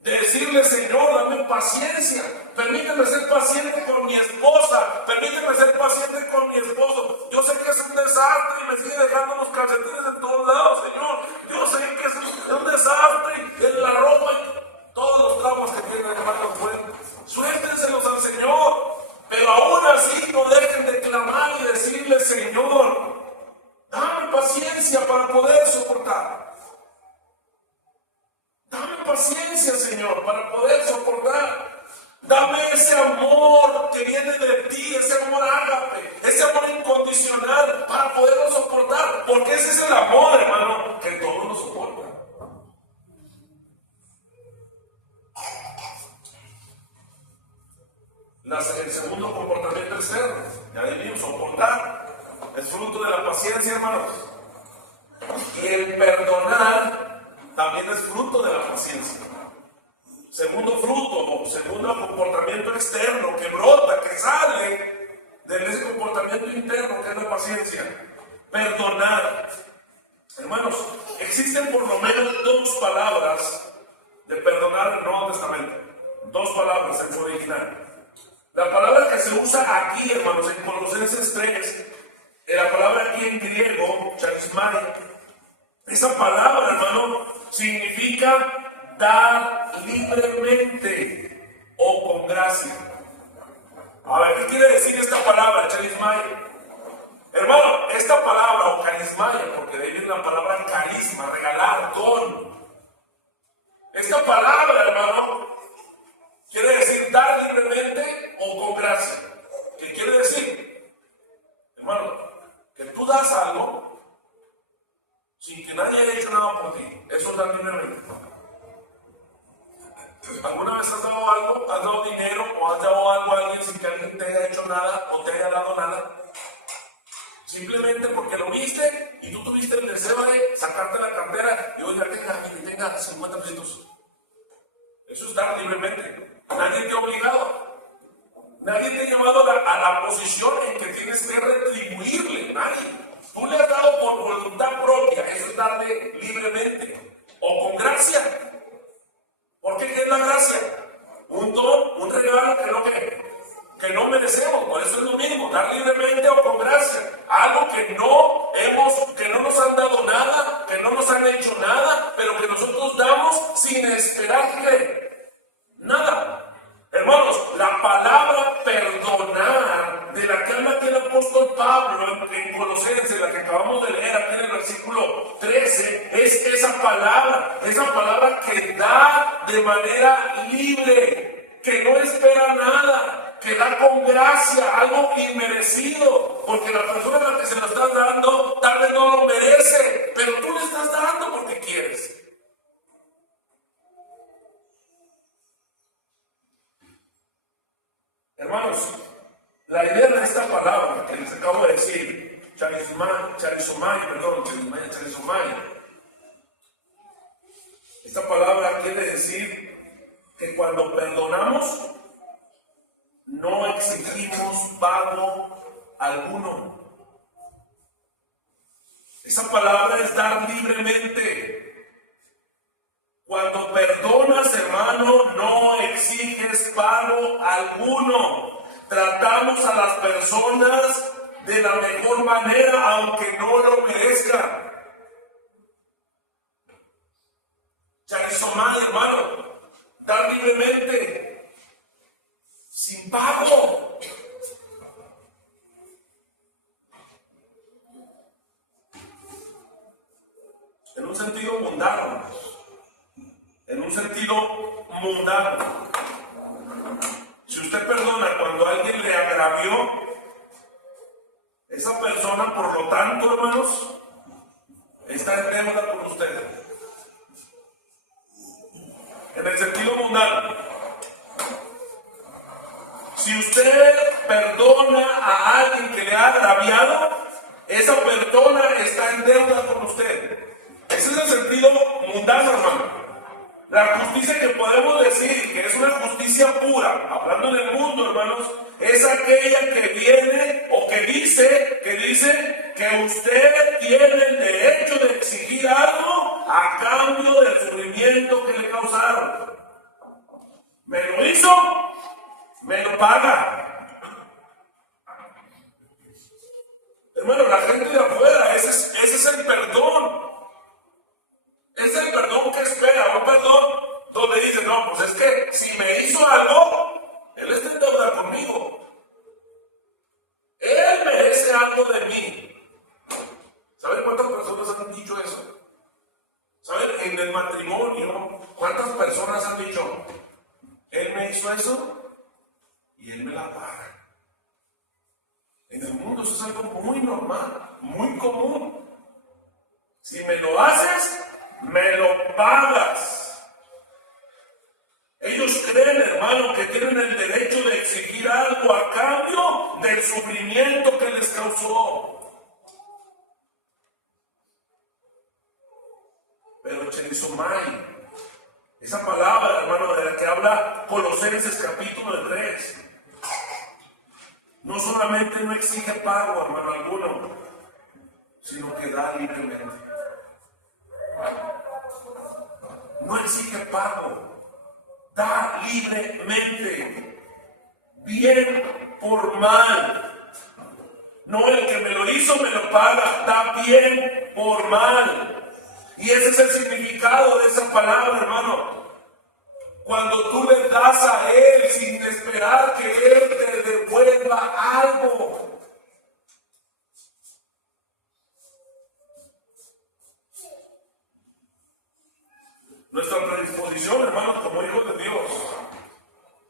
de decirle, Señor, dame paciencia, permíteme ser paciente con mi esposa, permíteme ser paciente con mi esposo. Yo sé que es un desastre y me sigue dejando los calcetines en todos lados, Señor. Yo sé que es un desastre en la ropa y todos los trapos que tienen, hermano, suéltenselos al Señor, pero aún así no dejen de clamar y decirle, Señor, dame paciencia para poder soportar. Dame paciencia, Señor, para poder soportar. Dame ese amor que viene de ti, ese amor ágape, ese amor incondicional para poderlo soportar. Porque ese es el amor, hermano, que todo lo soporta. El segundo comportamiento externo, ya dijimos, soportar, es fruto de la paciencia, hermanos. Y el perdonar también es fruto de la paciencia. Segundo fruto, segundo comportamiento externo que brota, que sale de ese comportamiento interno que es la paciencia. Perdonar. Hermanos, existen por lo menos dos palabras de perdonar en el Nuevo Testamento. Dos palabras en su original. La palabra que se usa aquí, hermanos, en Colosenses 3, la palabra aquí en griego, charismai, esa palabra, hermano, significa dar libremente o con gracia. A ver, ¿qué quiere decir esta palabra, charismai? Hermano, esta palabra, o carismai, porque de ahí viene la palabra carisma, regalar, don. Esta palabra, hermano, quiere decir dar libremente o con gracia. ¿Qué quiere decir? Hermano, que tú das algo sin que nadie haya hecho nada por ti. Eso es dar libremente. ¿Alguna vez has dado algo? ¿Has dado dinero o has dado algo a alguien sin que alguien te haya hecho nada o te haya dado nada? Simplemente porque lo viste y tú tuviste el deseo de sacarte la cartera y oiga, tenga 50 pesitos. dar libremente. Nadie te ha obligado. Nadie te ha llevado a la posición en que tienes que retribuirle. Nadie. Tú le has dado por voluntad propia. Eso es darle libremente. O con gracia. ¿Por qué? ¿Qué es la gracia? Un don, un regalo que no merecemos. Por eso es lo mismo. Dar libremente o con gracia. Algo que no nos han dado nada, que no nos han hecho nada, pero que nosotros damos sin esperar que nada. Hermanos, la palabra perdonar, de la que habla aquí el apóstol Pablo en Colosenses, la que acabamos de leer aquí en el versículo 13, es esa palabra que da de manera libre, que no espera nada, que da con gracia, algo inmerecido, porque la persona a la que se lo estás dando tal vez no lo merece, pero tú le estás dando porque quieres. Hermanos, la idea de esta palabra que les acabo de decir, charizomai, esta palabra quiere decir que cuando perdonamos, no exigimos pago alguno. Esa palabra es dar libremente. Cuando perdonas, hermano, no exiges pago alguno. Tratamos a las personas de la mejor manera, aunque no lo merezcan. Charizomai, hermano, dar libremente, sin pago. En un sentido mundano. En un sentido mundano. Si usted perdona cuando alguien le agravió, esa persona, por lo tanto, hermanos, está en deuda con usted. En el sentido mundano. Si usted perdona a alguien que le ha agraviado, esa persona está en deuda con usted. Ese es el sentido mundano, hermano. La justicia que podemos decir que es una justicia pura, hablando en el mundo, hermanos, es aquella que viene o que dice que usted tiene el derecho de exigir algo a cambio del sufrimiento que le causaron. Me lo hizo, me lo paga. Hermano, la gente de afuera, ese es el perdón. Es el perdón que espera, un perdón donde dice, no, pues es que si me hizo algo, él está en deuda conmigo. Él merece algo de mí. ¿Saben cuántas personas han dicho eso? ¿Saben? En el matrimonio, ¿cuántas personas han dicho, él me hizo eso y él me la paga? En el mundo eso es algo muy normal, muy común. Si me lo haces, me lo pagas. Ellos creen, hermano, que tienen el derecho de exigir algo a cambio del sufrimiento que les causó. Pero charizomai, esa palabra, hermano, de la que habla Colosenses capítulo 3, no solamente no exige pago, hermano alguno, sino que da libremente. No exige pago, da libremente, bien por mal. No, el que me lo hizo me lo paga, da bien por mal. Y ese es el significado de esa palabra, hermano. Cuando tú le das a él sin esperar que él te devuelva algo. Nuestra predisposición, hermanos, como hijos de Dios,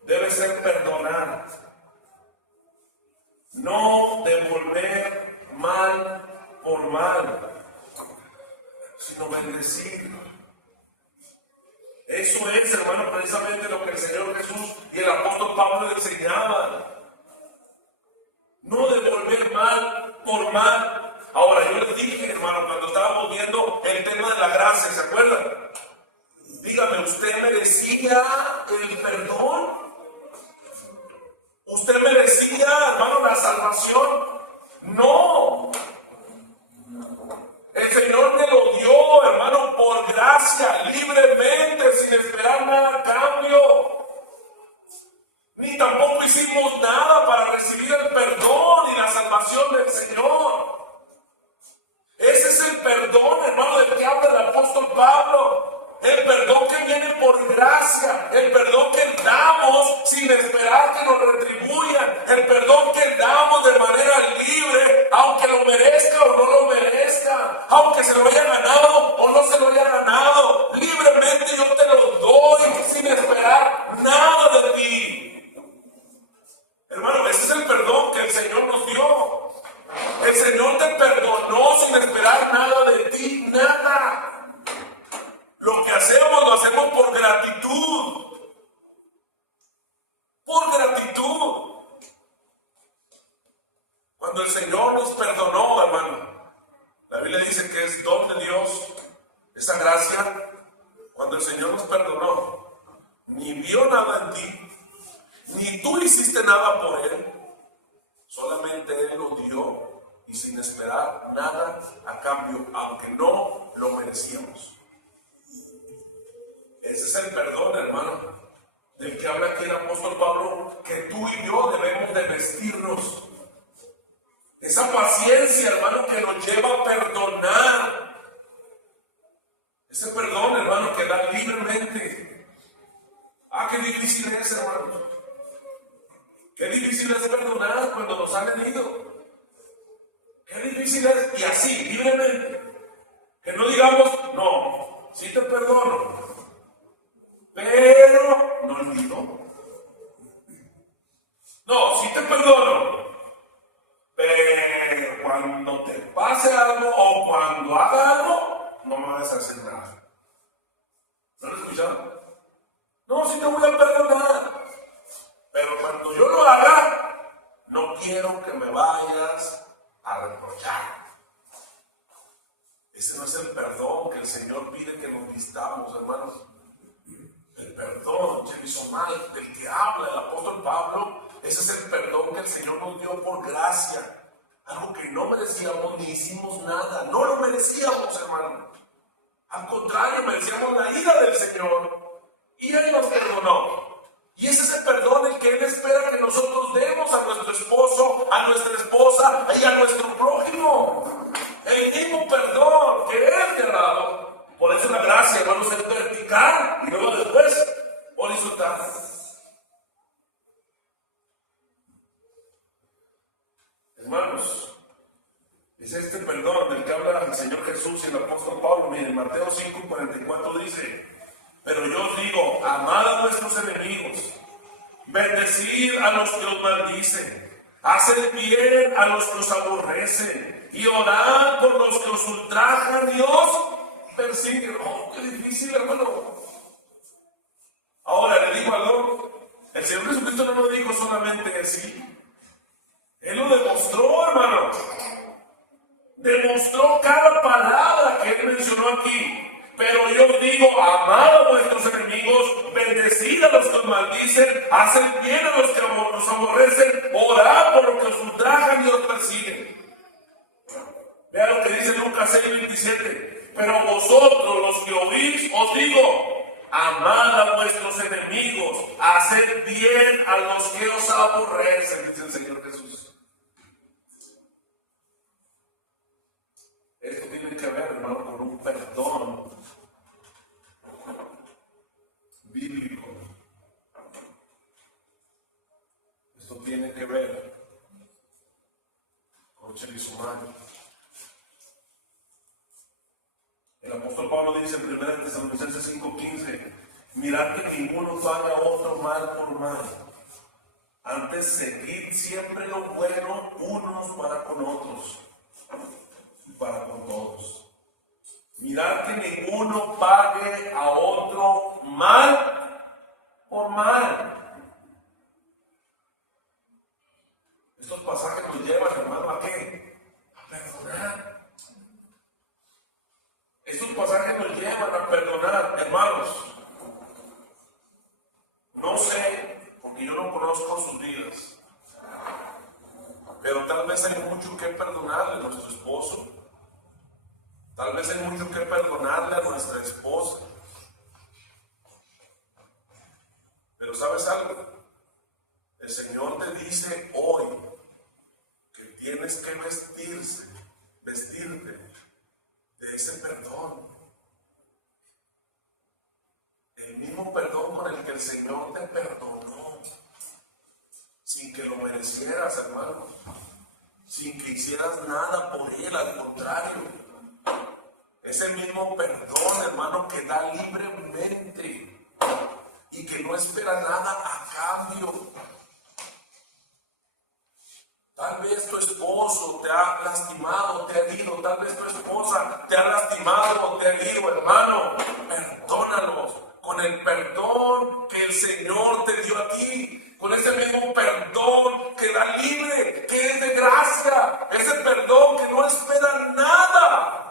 debe ser perdonar, no devolver mal por mal, sino bendecir. Eso es, hermano, precisamente lo que el Señor Jesús y el apóstol Pablo enseñaban. No devolver mal por mal. Ahora, yo les dije, hermano, cuando estábamos viendo el tema de la gracia, ¿se acuerdan? Dígame, ¿usted merecía ¿Usted merecía, hermano, la salvación? No. El Señor me lo dio, hermano, por gracia, libremente, sin esperar nada a cambio. Ni tampoco hicimos nada para recibir el perdón y la salvación del Señor. Ese es el perdón, hermano, del que habla el apóstol Pablo. El perdón que viene por gracia, el perdón que damos sin esperar que nos retribuyan, el perdón que damos de manera libre, aunque lo merezca o no lo merezca, aunque se lo haya ganado o no se lo haya ganado, libremente yo te lo doy sin esperar nada de ti. Hermano, ese es el perdón que el Señor nos dio. El Señor te perdonó sin esperar nada de ti, nada. Lo que hacemos, lo hacemos por gratitud. Por gratitud. Cuando el Señor nos perdonó, hermano, la Biblia dice que es don de Dios. Esa gracia, cuando el Señor nos perdonó, ni vio nada en ti, ni tú hiciste nada por Él. Solamente Él lo dio y sin esperar nada a cambio, aunque no lo merecíamos. Ese es el perdón, hermano, del que habla aquí el apóstol Pablo, que tú y yo debemos de vestirnos. Esa paciencia, hermano, que nos lleva a perdonar. Ese perdón, hermano, que da libremente. Ah, qué difícil es, hermano. Qué difícil es perdonar cuando nos han herido. Qué difícil es, y así, libremente. Que no digamos, no, sí te perdono, pero no olvido. No, sí te perdono, pero cuando te pase algo o cuando haga algo, no me vas a hacer nada. ¿No lo escucharon? No, sí te voy a perdonar, pero cuando yo lo haga, no quiero que me vayas a reprochar. Ese no es el perdón que el Señor pide que nos vistamos, hermanos. El perdón, Jevisomai, del que habla el apóstol Pablo, ese es el perdón que el Señor nos dio por gracia. Algo que no merecíamos ni hicimos nada. No lo merecíamos, hermano. Al contrario, merecíamos la ira del Señor. Y Él nos perdonó. Y ese es el perdón el que Él espera que nosotros demos a nuestro esposo, a nuestra esposa y a nuestro prójimo. El mismo perdón que Él te ha dado. Por eso la gracia, hermanos, es vertical y luego después horizontal. Hermanos, es este perdón del que habla el Señor Jesús y el apóstol Pablo. Miren, Mateo 5:44 dice: pero yo os digo, amad a vuestros enemigos, bendecid a los que os maldicen, haced bien a los que os aborrecen, y orad por los que os ultrajan y os persiguen. Oh, qué difícil, hermano. Ahora le digo algo. El Señor Jesucristo no lo dijo solamente así. Él lo demostró, hermano. Demostró cada palabra que Él mencionó aquí. Pero yo digo, amad a vuestros enemigos, bendecid a los que os maldicen, haced bien a los que os aborrecen, orad por los que os ultrajan y os persiguen. Vean lo que dice Lucas 6:27. Pero vosotros, los que oís, os digo, amad a vuestros enemigos, haced bien a los que os aborrecen, dice el Señor Jesús. Esto tiene que ver, hermano, con un perdón bíblico. Esto tiene que ver con Chelisumán. El apóstol Pablo dice en 1 Tesalonicenses 5:15: mirad que ninguno pague a otro mal por mal. Antes seguid siempre lo bueno unos para con otros y para con todos. Mirad que ninguno pague a otro mal por mal. Estos pasajes nos llevan, hermano, ¿a qué? A perdonar. Estos pasajes nos llevan a perdonar, hermanos. No sé, porque yo no conozco sus vidas, vez hay mucho que perdonarle a nuestro esposo. Tal vez hay mucho que perdonarle a nuestra esposa. Pero ¿sabes algo? El Señor te dice hoy que tienes que vestirte de ese perdón. El mismo perdón con el que el Señor te perdonó, sin que lo merecieras, hermano, sin que hicieras nada por Él, al contrario. Ese mismo perdón, hermano, que da libremente y que no espera nada a cambio. Tal vez tu esposo te ha lastimado, te ha herido, tal vez tu esposa te ha lastimado o te ha herido, hermano, perdónalos con el perdón que el Señor te dio a ti, con ese mismo perdón que da libre, que es de gracia, ese perdón que no espera nada.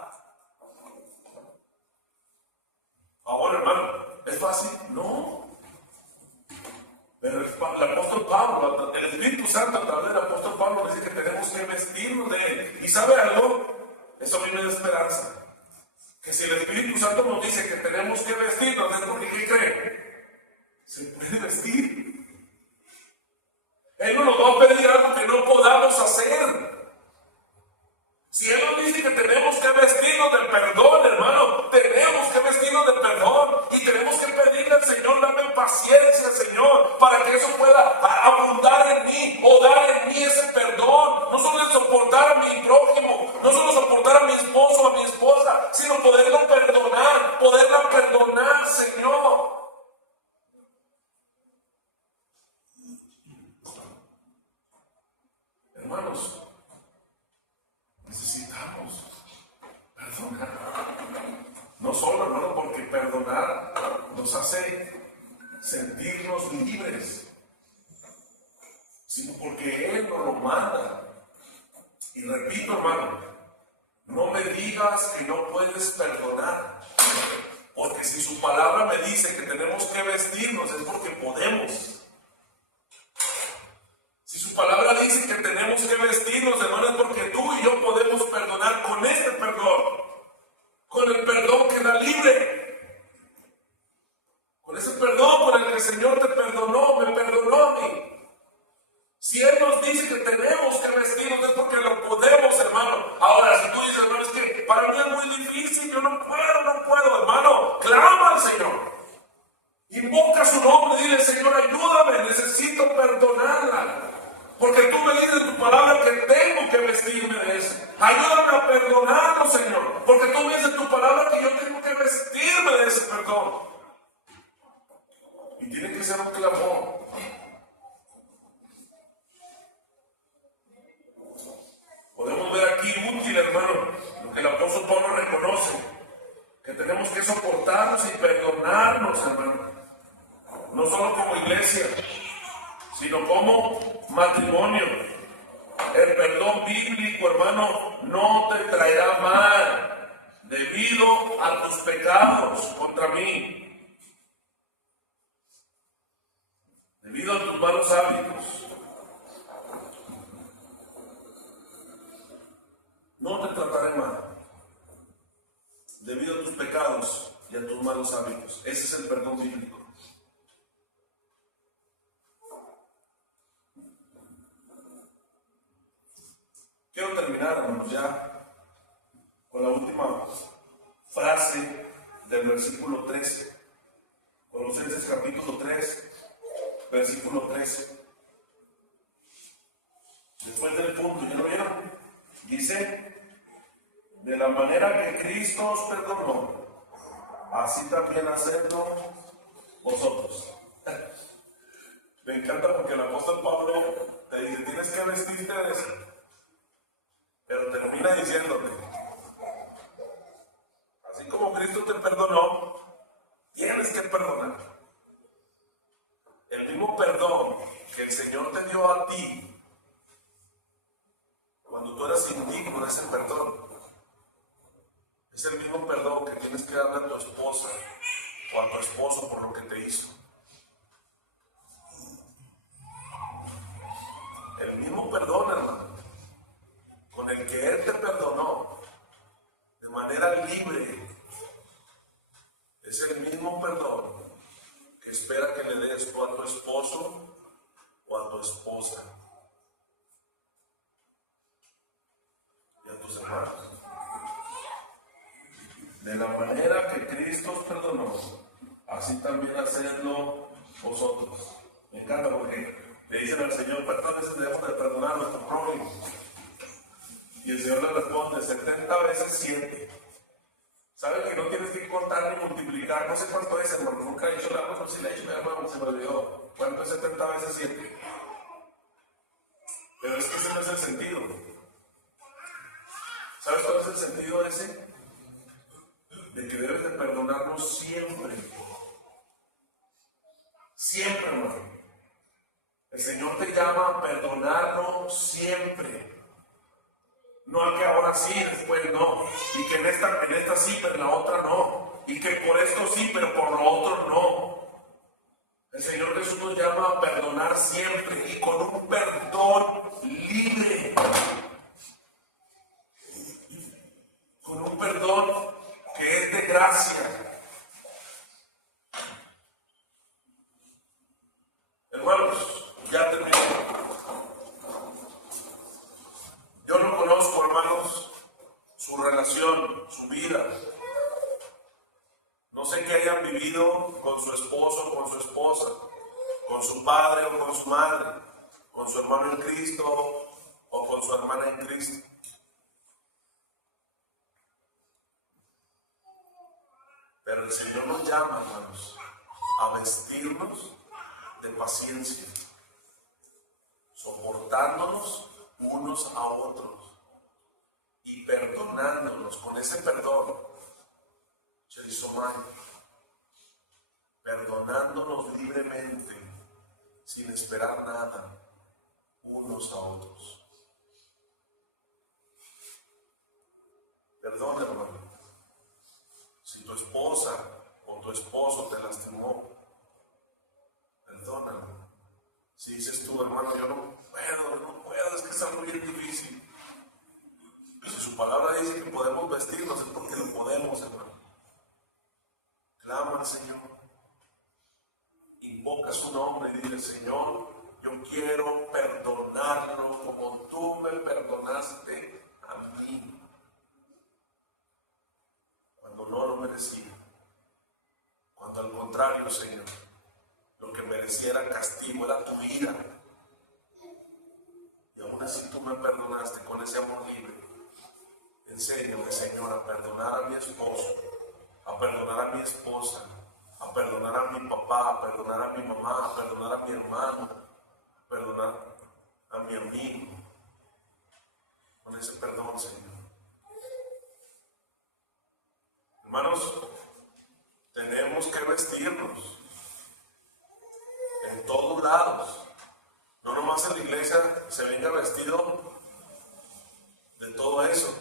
Ahora, hermano, ¿es fácil? No. Pero el apóstol Pablo, el Espíritu Santo a través del apóstol Pablo dice que tenemos que vestirnos de Él. ¿Y sabe algo? Eso a mí me da esperanza. Que si el Espíritu Santo nos dice que tenemos que vestirnos, ¿es porque qué cree? Se puede vestir. Él no nos va a pedir algo que no podamos hacer. Si Él nos dice que tenemos que vestirnos del perdón, hermano, tenemos que vestirnos del perdón y tenemos que pedirle al Señor, dame paciencia, Señor, para que eso pueda abundar en mí o dar en mí ese perdón. No solo de soportar a mi prójimo, no solo soportar a mi esposo o a mi esposa, sino poderla perdonar, Señor. Hermanos, necesitamos perdonar. No solo, hermano, porque perdonar nos hace sentirnos libres, sino porque Él nos lo manda. Y repito, hermano, no me digas que no puedes perdonar, porque si su palabra me dice que tenemos que vestirnos es porque podemos. Si su palabra dice que tenemos que vestirnos, hermano, es porque tú y yo podemos perdonar con este perdón, con el perdón que da libre, con ese perdón con el que el Señor te perdonó, me perdonó a mí. Si Él nos dice que tenemos que vestirnos es porque lo podemos, hermano. Ahora, si tú dices, hermano, es que para mí es muy difícil, yo no puedo, hermano, clama al Señor. Invoca su nombre, dile, Señor, ayúdame, necesito perdonarla. Porque tú me dices en tu palabra que tengo que vestirme de eso. Ayúdame a perdonarlo, Señor. Porque tú me dices en tu palabra que yo tengo que vestirme de ese perdón. Y tiene que ser un clamor. Podemos ver aquí útil, hermano, lo que el apóstol Pablo reconoce. Que tenemos que soportarnos y perdonarnos, hermano. No solo como iglesia, sino como matrimonio. El perdón bíblico, hermano, no te traerá mal debido a tus pecados contra mí, debido a tus malos hábitos. No te trataré mal debido a tus pecados y a tus malos hábitos. Ese es el perdón bíblico. Quiero terminar, hermanos, ya con la última frase del versículo 13. Colosenses capítulo 3, versículo 13. Después del punto, ¿ya lo vieron? Dice, de la manera que Cristo os perdonó, así también hacedlo vosotros. Me encanta porque el apóstol Pablo te dice, tienes que vestirte de eso. Pero termina diciéndote, así como Cristo te perdonó, tienes que perdonar. El mismo perdón que el Señor te dio a ti cuando tú eras indigno de ese perdón, es el mismo perdón que tienes que darle a tu esposa o a tu esposo por lo que te hizo. El mismo perdón, hermano. perdonó, así también hacedlo vosotros. Me encanta porque le dicen al Señor, ¿cuántas veces debemos de perdonar a nuestro prójimo? Y el Señor le responde, 70 veces 7. ¿Sabe que no tienes que contar ni multiplicar? No sé cuánto es, hermano, nunca he dicho la cosa, si le he dicho, hermano, se me olvidó. ¿Cuánto es 70 veces 7? Pero es que ese no es el sentido. ¿Sabes cuál es el sentido ese? De que debes de perdonarnos siempre. Siempre, hermano. El Señor te llama a perdonarnos siempre. No a que ahora sí, después no. Y que en esta sí, pero en la otra no. Y que por esto sí, pero por lo otro no. El Señor Jesús nos llama a perdonar siempre y con un perdón libre. Con un perdón que es de gracia. Hermanos, ya terminé. Yo no conozco, hermanos, su relación, su vida. No sé qué hayan vivido con su esposo, con su esposa, con su padre o con su madre, con su hermano en Cristo o con su hermana en Cristo. Pero el Señor nos llama, hermanos, a vestirnos de paciencia, soportándonos unos a otros y perdonándonos con ese perdón, Cherisomai, perdonándonos libremente, sin esperar nada, unos a otros. Perdón, hermano. Si tu esposa o tu esposo te lastimó, perdónalo. Si dices tú, hermano, yo no puedo, es que es algo bien difícil. Si su palabra dice que podemos vestirnos, es porque lo podemos, hermano. Clama al Señor. Invoca su nombre y dile, Señor, yo quiero perdonarlo como tú me perdonaste a mí. Cuando no lo merecía. Cuando al contrario, Señor, lo que merecía era castigo, era tu ira. Y aún así tú me perdonaste con ese amor libre. Enséñame, Señor, a perdonar a mi esposo, a perdonar a mi esposa, a perdonar a mi papá, a perdonar a mi mamá, a perdonar a mi hermano, a perdonar a mi amigo. Con ese perdón, Señor. Hermanos, tenemos que vestirnos en todos lados. No nomás en la iglesia se venga vestido de todo eso.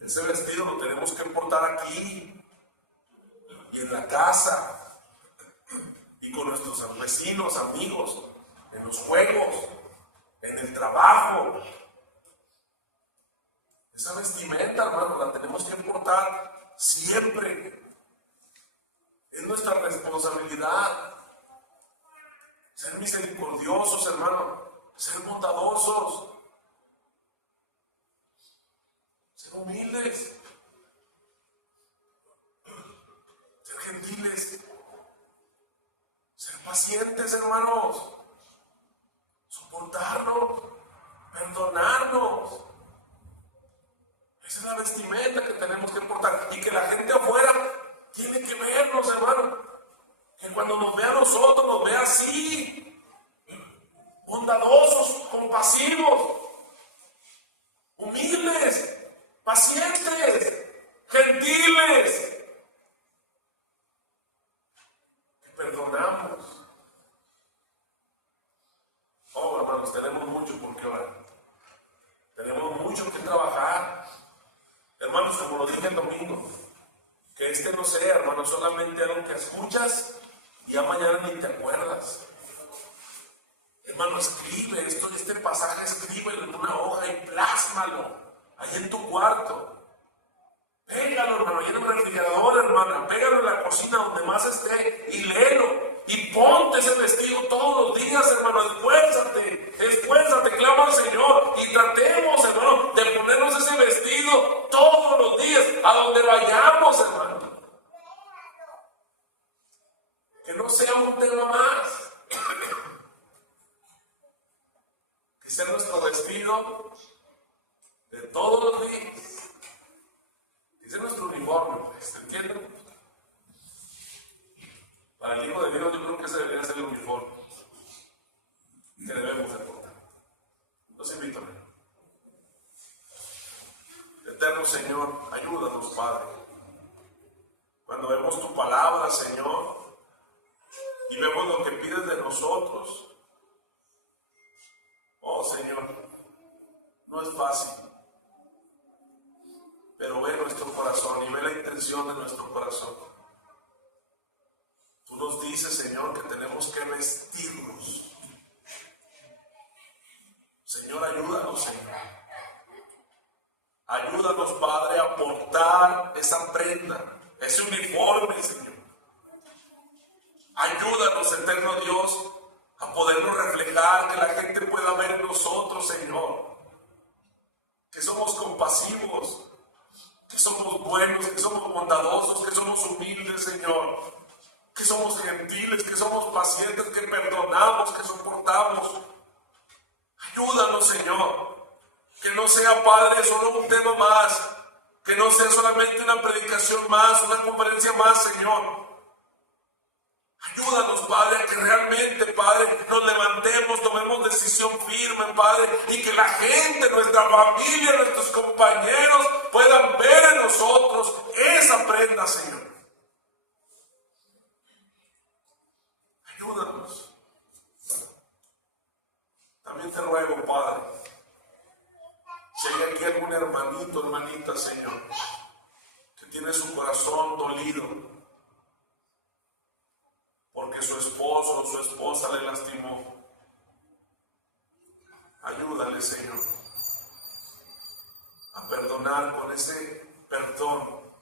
Ese vestido lo tenemos que portar aquí y en la casa y con nuestros vecinos, amigos, en los juegos, en el trabajo. Esa vestimenta, hermano, la tenemos que portar siempre. Es nuestra responsabilidad. Ser misericordiosos, hermano. Ser bondadosos. Ser humildes. Ser gentiles. Ser pacientes, hermanos. Soportarnos. Perdonarnos. Esa es la vestimenta que tenemos que portar. Y que la gente afuera tiene que vernos, hermano. Que cuando nos vea a nosotros, nos vea así. Bondadosos, compasivos, humildes, pacientes, gentiles. Que perdonamos. Oh, hermanos, tenemos mucho por qué orar. Tenemos mucho que trabajar. Hermanos, como lo dije el domingo, que no sea, hermano, solamente algo que escuchas y ya mañana ni te acuerdas. Hermano, escribe este pasaje, escríbelo en una hoja y plásmalo ahí en tu cuarto. Pégalo, hermano, ahí en el refrigerador, hermano, pégalo en la cocina donde más esté y léelo. Y ponte ese vestido todos los días, hermano, esfuérzate, clama al Señor y tratemos, hermano, de ponernos ese vestido todos los días, a donde vayamos, hermano. y ser nuestro vestido de todos los días, y ser nuestro uniforme, pues, ¿entienden? Para el Hijo de Dios yo creo que ese debería ser el uniforme que debemos de portar. Los invito a ver. Eterno Señor, ayúdanos, Padre. Cuando vemos tu palabra, Señor, y vemos lo que pides de nosotros, oh Señor, no es fácil, pero ve nuestro corazón y ve la intención de nuestro corazón. Tú nos dices, Señor, que tenemos que vestirnos. Señor, ayúdanos, Señor. Ayúdanos, Padre, a portar esa prenda, ese uniforme, Señor. Ayúdanos, eterno Dios, a podernos reflejar, que la gente pueda ver en nosotros, Señor, que somos compasivos, que somos buenos, que somos bondadosos, que somos humildes, Señor, que somos gentiles, que somos pacientes, que perdonamos, que soportamos. Ayúdanos, Señor, que no sea, Padre, solo un tema más, que no sea solamente una predicación más, una conferencia más, Señor. Ayúdanos, Padre, a que realmente, Padre, nos levantemos, tomemos decisión firme, Padre, y que la gente, nuestra familia, nuestros compañeros puedan ver en nosotros esa prenda, Señor. Ayúdanos. También te ruego, Padre, si hay aquí algún hermanito, hermanita, Señor, que tiene su corazón dolido porque su esposo o su esposa le lastimó, ayúdale, Señor, a perdonar con ese perdón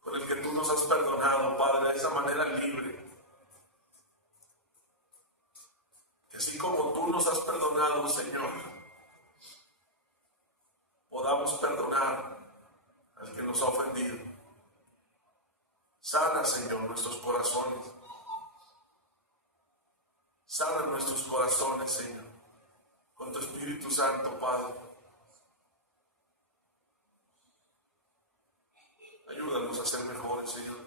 con el que tú nos has perdonado, Padre, de esa manera libre. Que así como tú nos has perdonado, Señor, podamos perdonar al que nos ha ofendido. Sana, Señor, nuestros corazones. Sana nuestros corazones, Señor, con tu Espíritu Santo, Padre. Ayúdanos a ser mejores, Señor,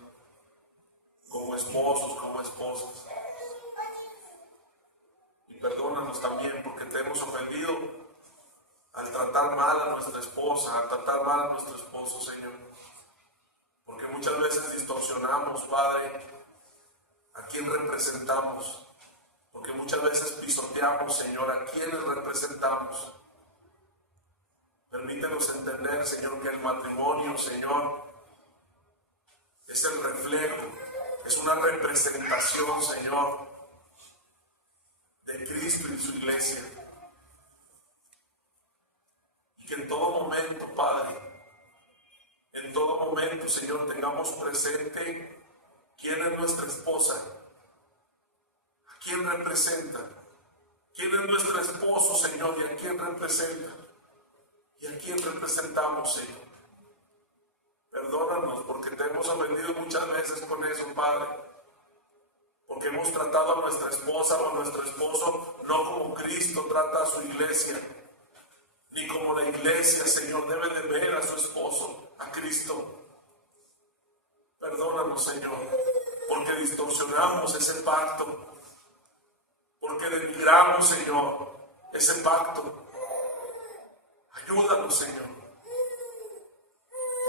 como esposos, como esposas. Y perdónanos también porque te hemos ofendido al tratar mal a nuestra esposa, al tratar mal a nuestro esposo, Señor. Porque muchas veces distorsionamos, Padre, a quién representamos. Porque muchas veces pisoteamos, Señor, a quienes representamos. Permítenos entender, Señor, que el matrimonio, Señor, es el reflejo, es una representación, Señor, de Cristo y su iglesia. Y que en todo momento, Padre, en todo momento, Señor, tengamos presente quién es nuestra esposa, a quién representa, quién es nuestro esposo, Señor, y a quién representa, y a quién representamos, Señor. Perdónanos porque te hemos ofendido muchas veces con eso, Padre, porque hemos tratado a nuestra esposa o a nuestro esposo no como Cristo trata a su iglesia, ni como la iglesia, Señor, debe de ver a su esposo, a Cristo. Perdónanos, Señor, porque distorsionamos ese pacto, porque denigramos, Señor, ese pacto. Ayúdanos, Señor.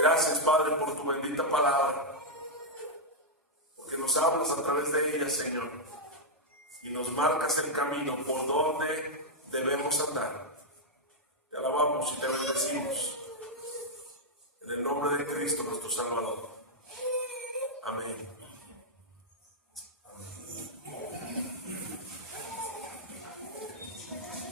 Gracias, Padre, por tu bendita palabra, porque nos hablas a través de ella, Señor, y nos marcas el camino por donde debemos andar. Te alabamos y te bendecimos en el nombre de Cristo, nuestro Salvador.